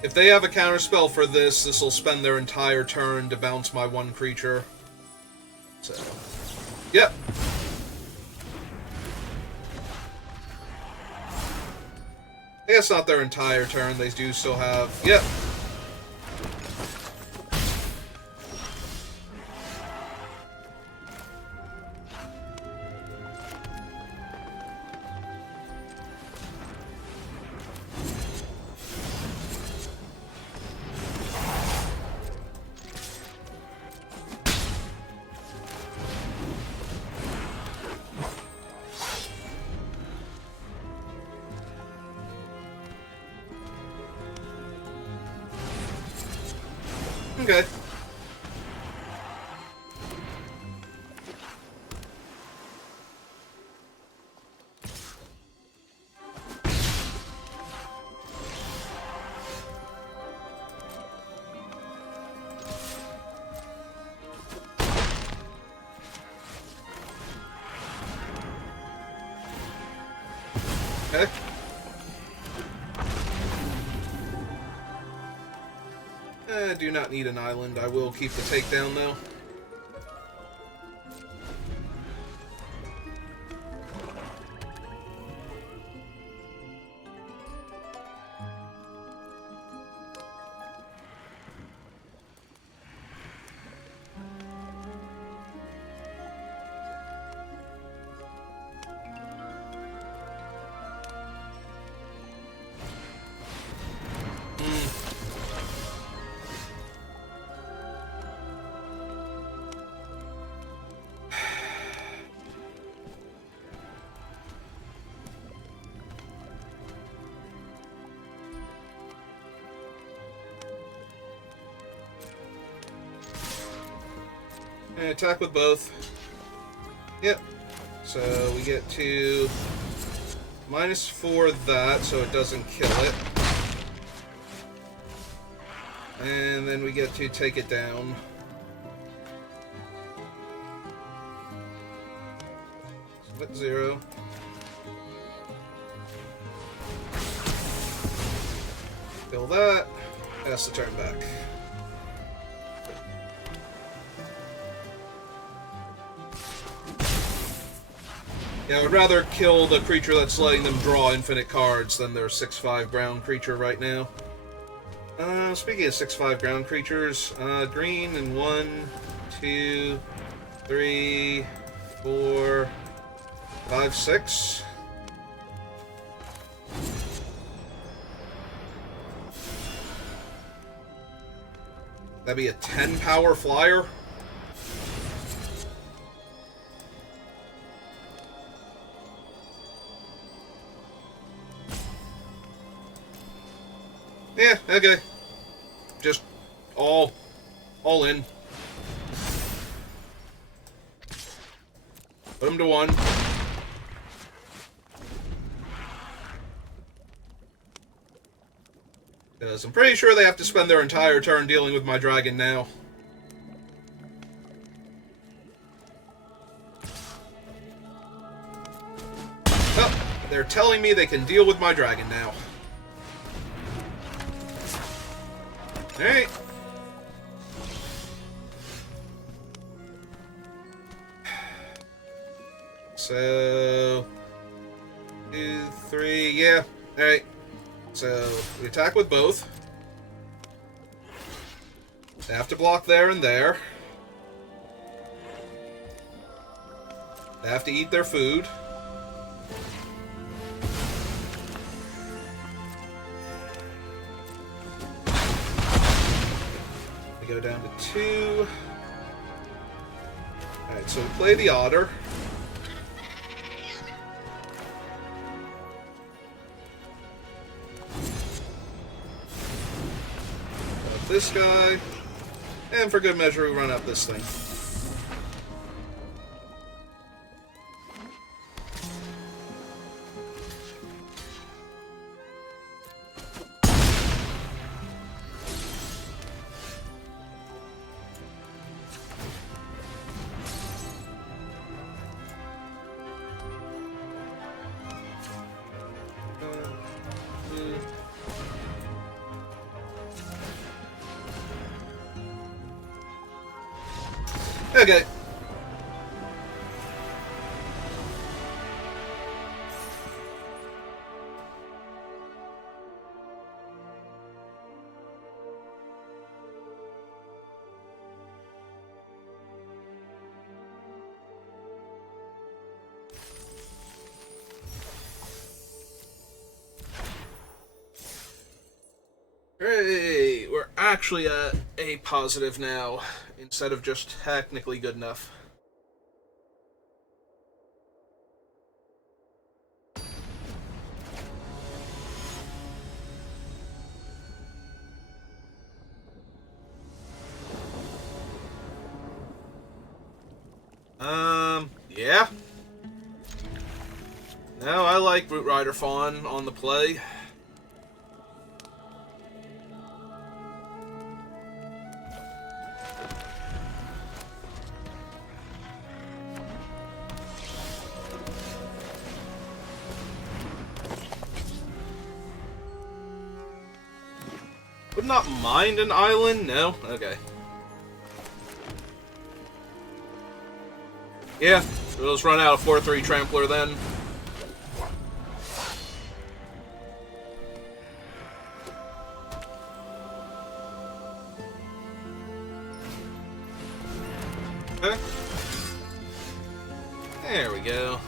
If they have a counterspell for this, this will spend their entire turn to bounce my 1 creature. So, yep. I guess not their entire turn, they do still have... Yep. Okay. Okay. I do not need an island. I will keep the takedown, though. And attack with both. Yep. So we get to -4 that, so it doesn't kill it. And then we get to take it down. Split 0. Kill that. Pass the turn back. Yeah, I would rather kill the creature that's letting them draw infinite cards than their 6/5 ground creature right now. Speaking of 6/5 ground creatures, green and 1, 2, 3, 4, 5, 6. That'd be a 10 power flyer. Yeah, okay. Just all in. Put them to 1. Because I'm pretty sure they have to spend their entire turn dealing with my dragon now. Oh, they're telling me they can deal with my dragon now. Alright. So 2, 3, yeah. Alright. So we attack with both. They have to block there and there. They have to eat their food. We go down to 2. Alright, so we play the otter. This guy, and for good measure, we run out this thing. Okay. Hey, we're actually at a positive now, instead of just technically good enough. Yeah. No, I like Root Rider Fawn on the play. Would not mind an island? No? Okay. Yeah, we'll just run out of 4-3 Trampler then. Okay. There we go.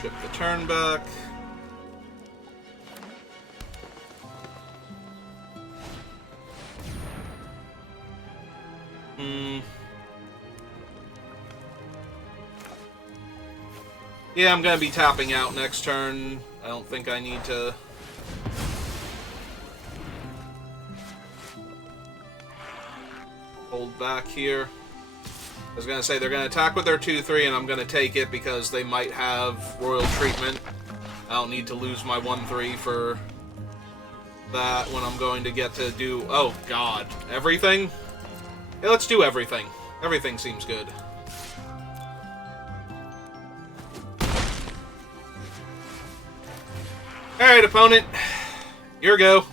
Trip the turn back. Yeah, I'm gonna be tapping out next turn. I don't think I need to... hold back here. I was gonna say, they're gonna attack with their 2-3, and I'm gonna take it because they might have Royal Treatment. I don't need to lose my 1-3 for that when I'm going to get to do... Oh, God. Everything? Yeah, let's do everything. Everything seems good. Alright, opponent. Your go.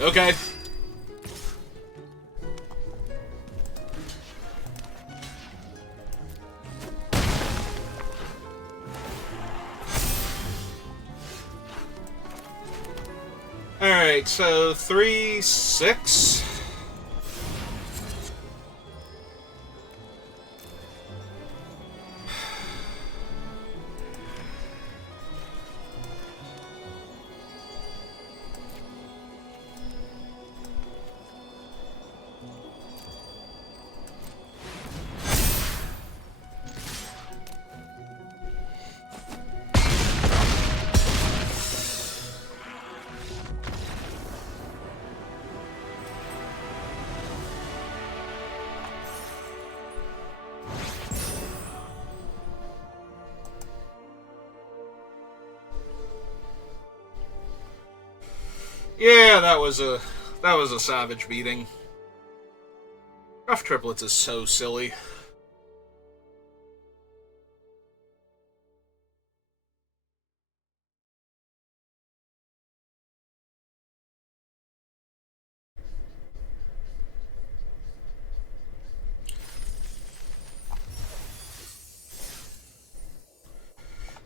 Okay. Alright, so 3-6. Yeah, that was a savage beating. Rough Triplets is so silly.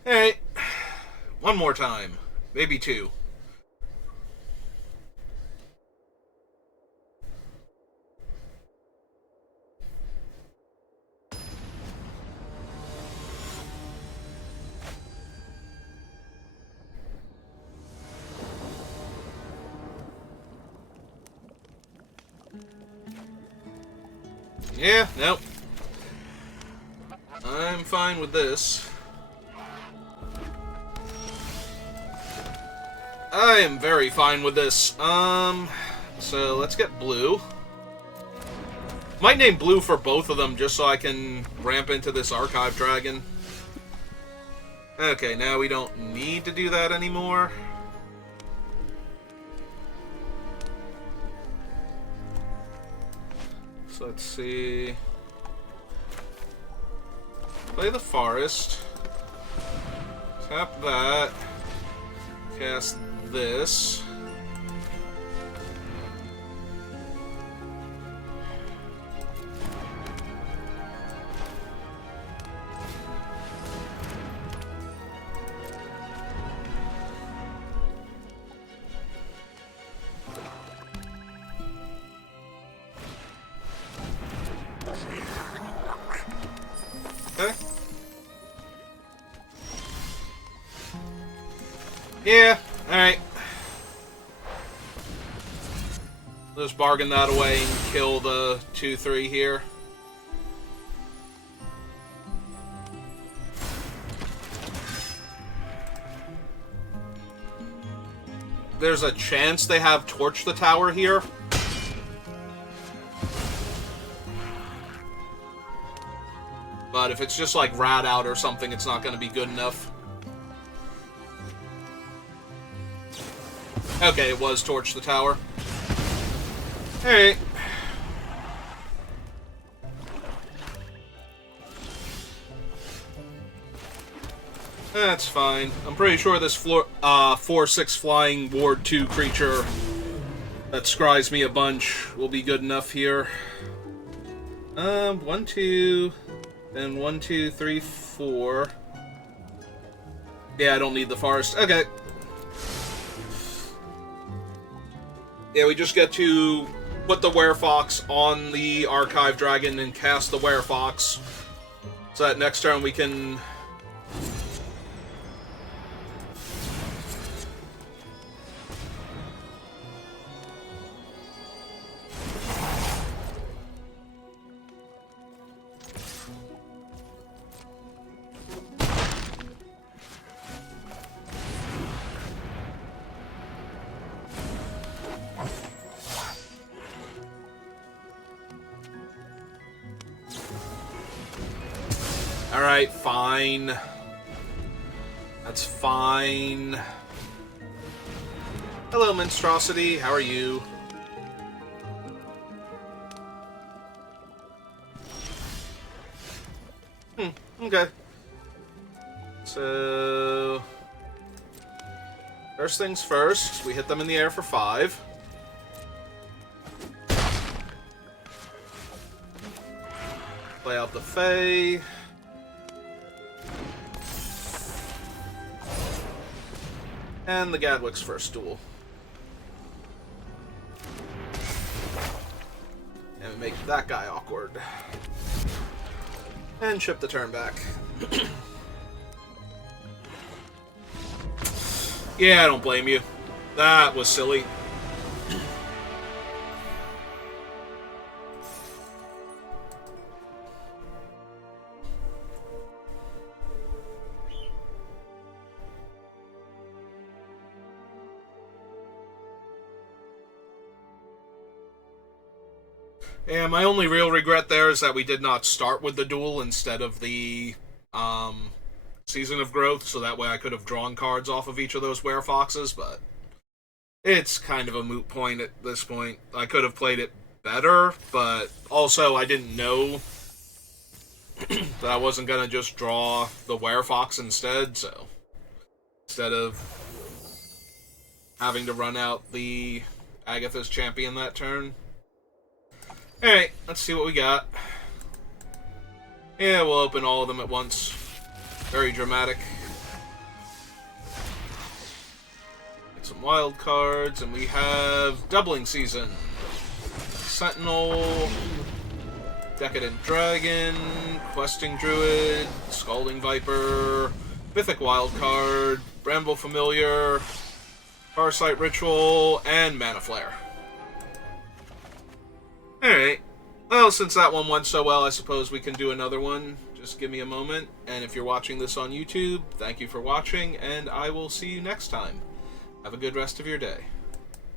Alright. One more time. Maybe two. Yeah, nope. I'm fine with this. I am very fine with this. So let's get blue. Might name blue for both of them just so I can ramp into this Archive Dragon. Okay, now we don't need to do that anymore. So let's see. Play the Forest. Tap that. Cast this. Okay. Yeah, alright. just bargain that away and kill the 2/3 here. There's a chance they have Torch the Tower here. But if it's just like Rat Out or something, it's not going to be good enough. Okay, it was Torch the Tower. Alright. That's fine. I'm pretty sure this 4/6 flying Ward 2 creature that scries me a bunch will be good enough here. 1, 2, then 1, 2, 3, 4. Yeah, I don't need the forest. Okay. Yeah, we just get to put the Werefox on the Archive Dragon and cast the Werefox. So that next turn we can... Alright, fine. That's fine. Hello, Monstrosity. How are you? Okay. So... first things first, we hit them in the air for 5. Play out the Fae. And the Gadwick's first duel. And we make that guy awkward. And chip the turn back. Yeah, I don't blame you. That was silly. Yeah, my only real regret there is that we did not start with the duel instead of the Season of Growth, so that way I could have drawn cards off of each of those Werefoxes, but it's kind of a moot point at this point. I could have played it better, but also I didn't know that I wasn't going to just draw the Werefox instead, so instead of having to run out the Agatha's Champion that turn. Alright, let's see what we got. Yeah, we'll open all of them at once. Very dramatic. Get some wild cards, and we have Doubling Season. Sentinel, Decadent Dragon, Questing Druid, Scalding Viper, Mythic Wild Card, Bramble Familiar, Farsight Ritual, and Mana Flare. Alright, well, since that one went so well, I suppose we can do another one. Just give me a moment, and if you're watching this on YouTube, thank you for watching, and I will see you next time. Have a good rest of your day.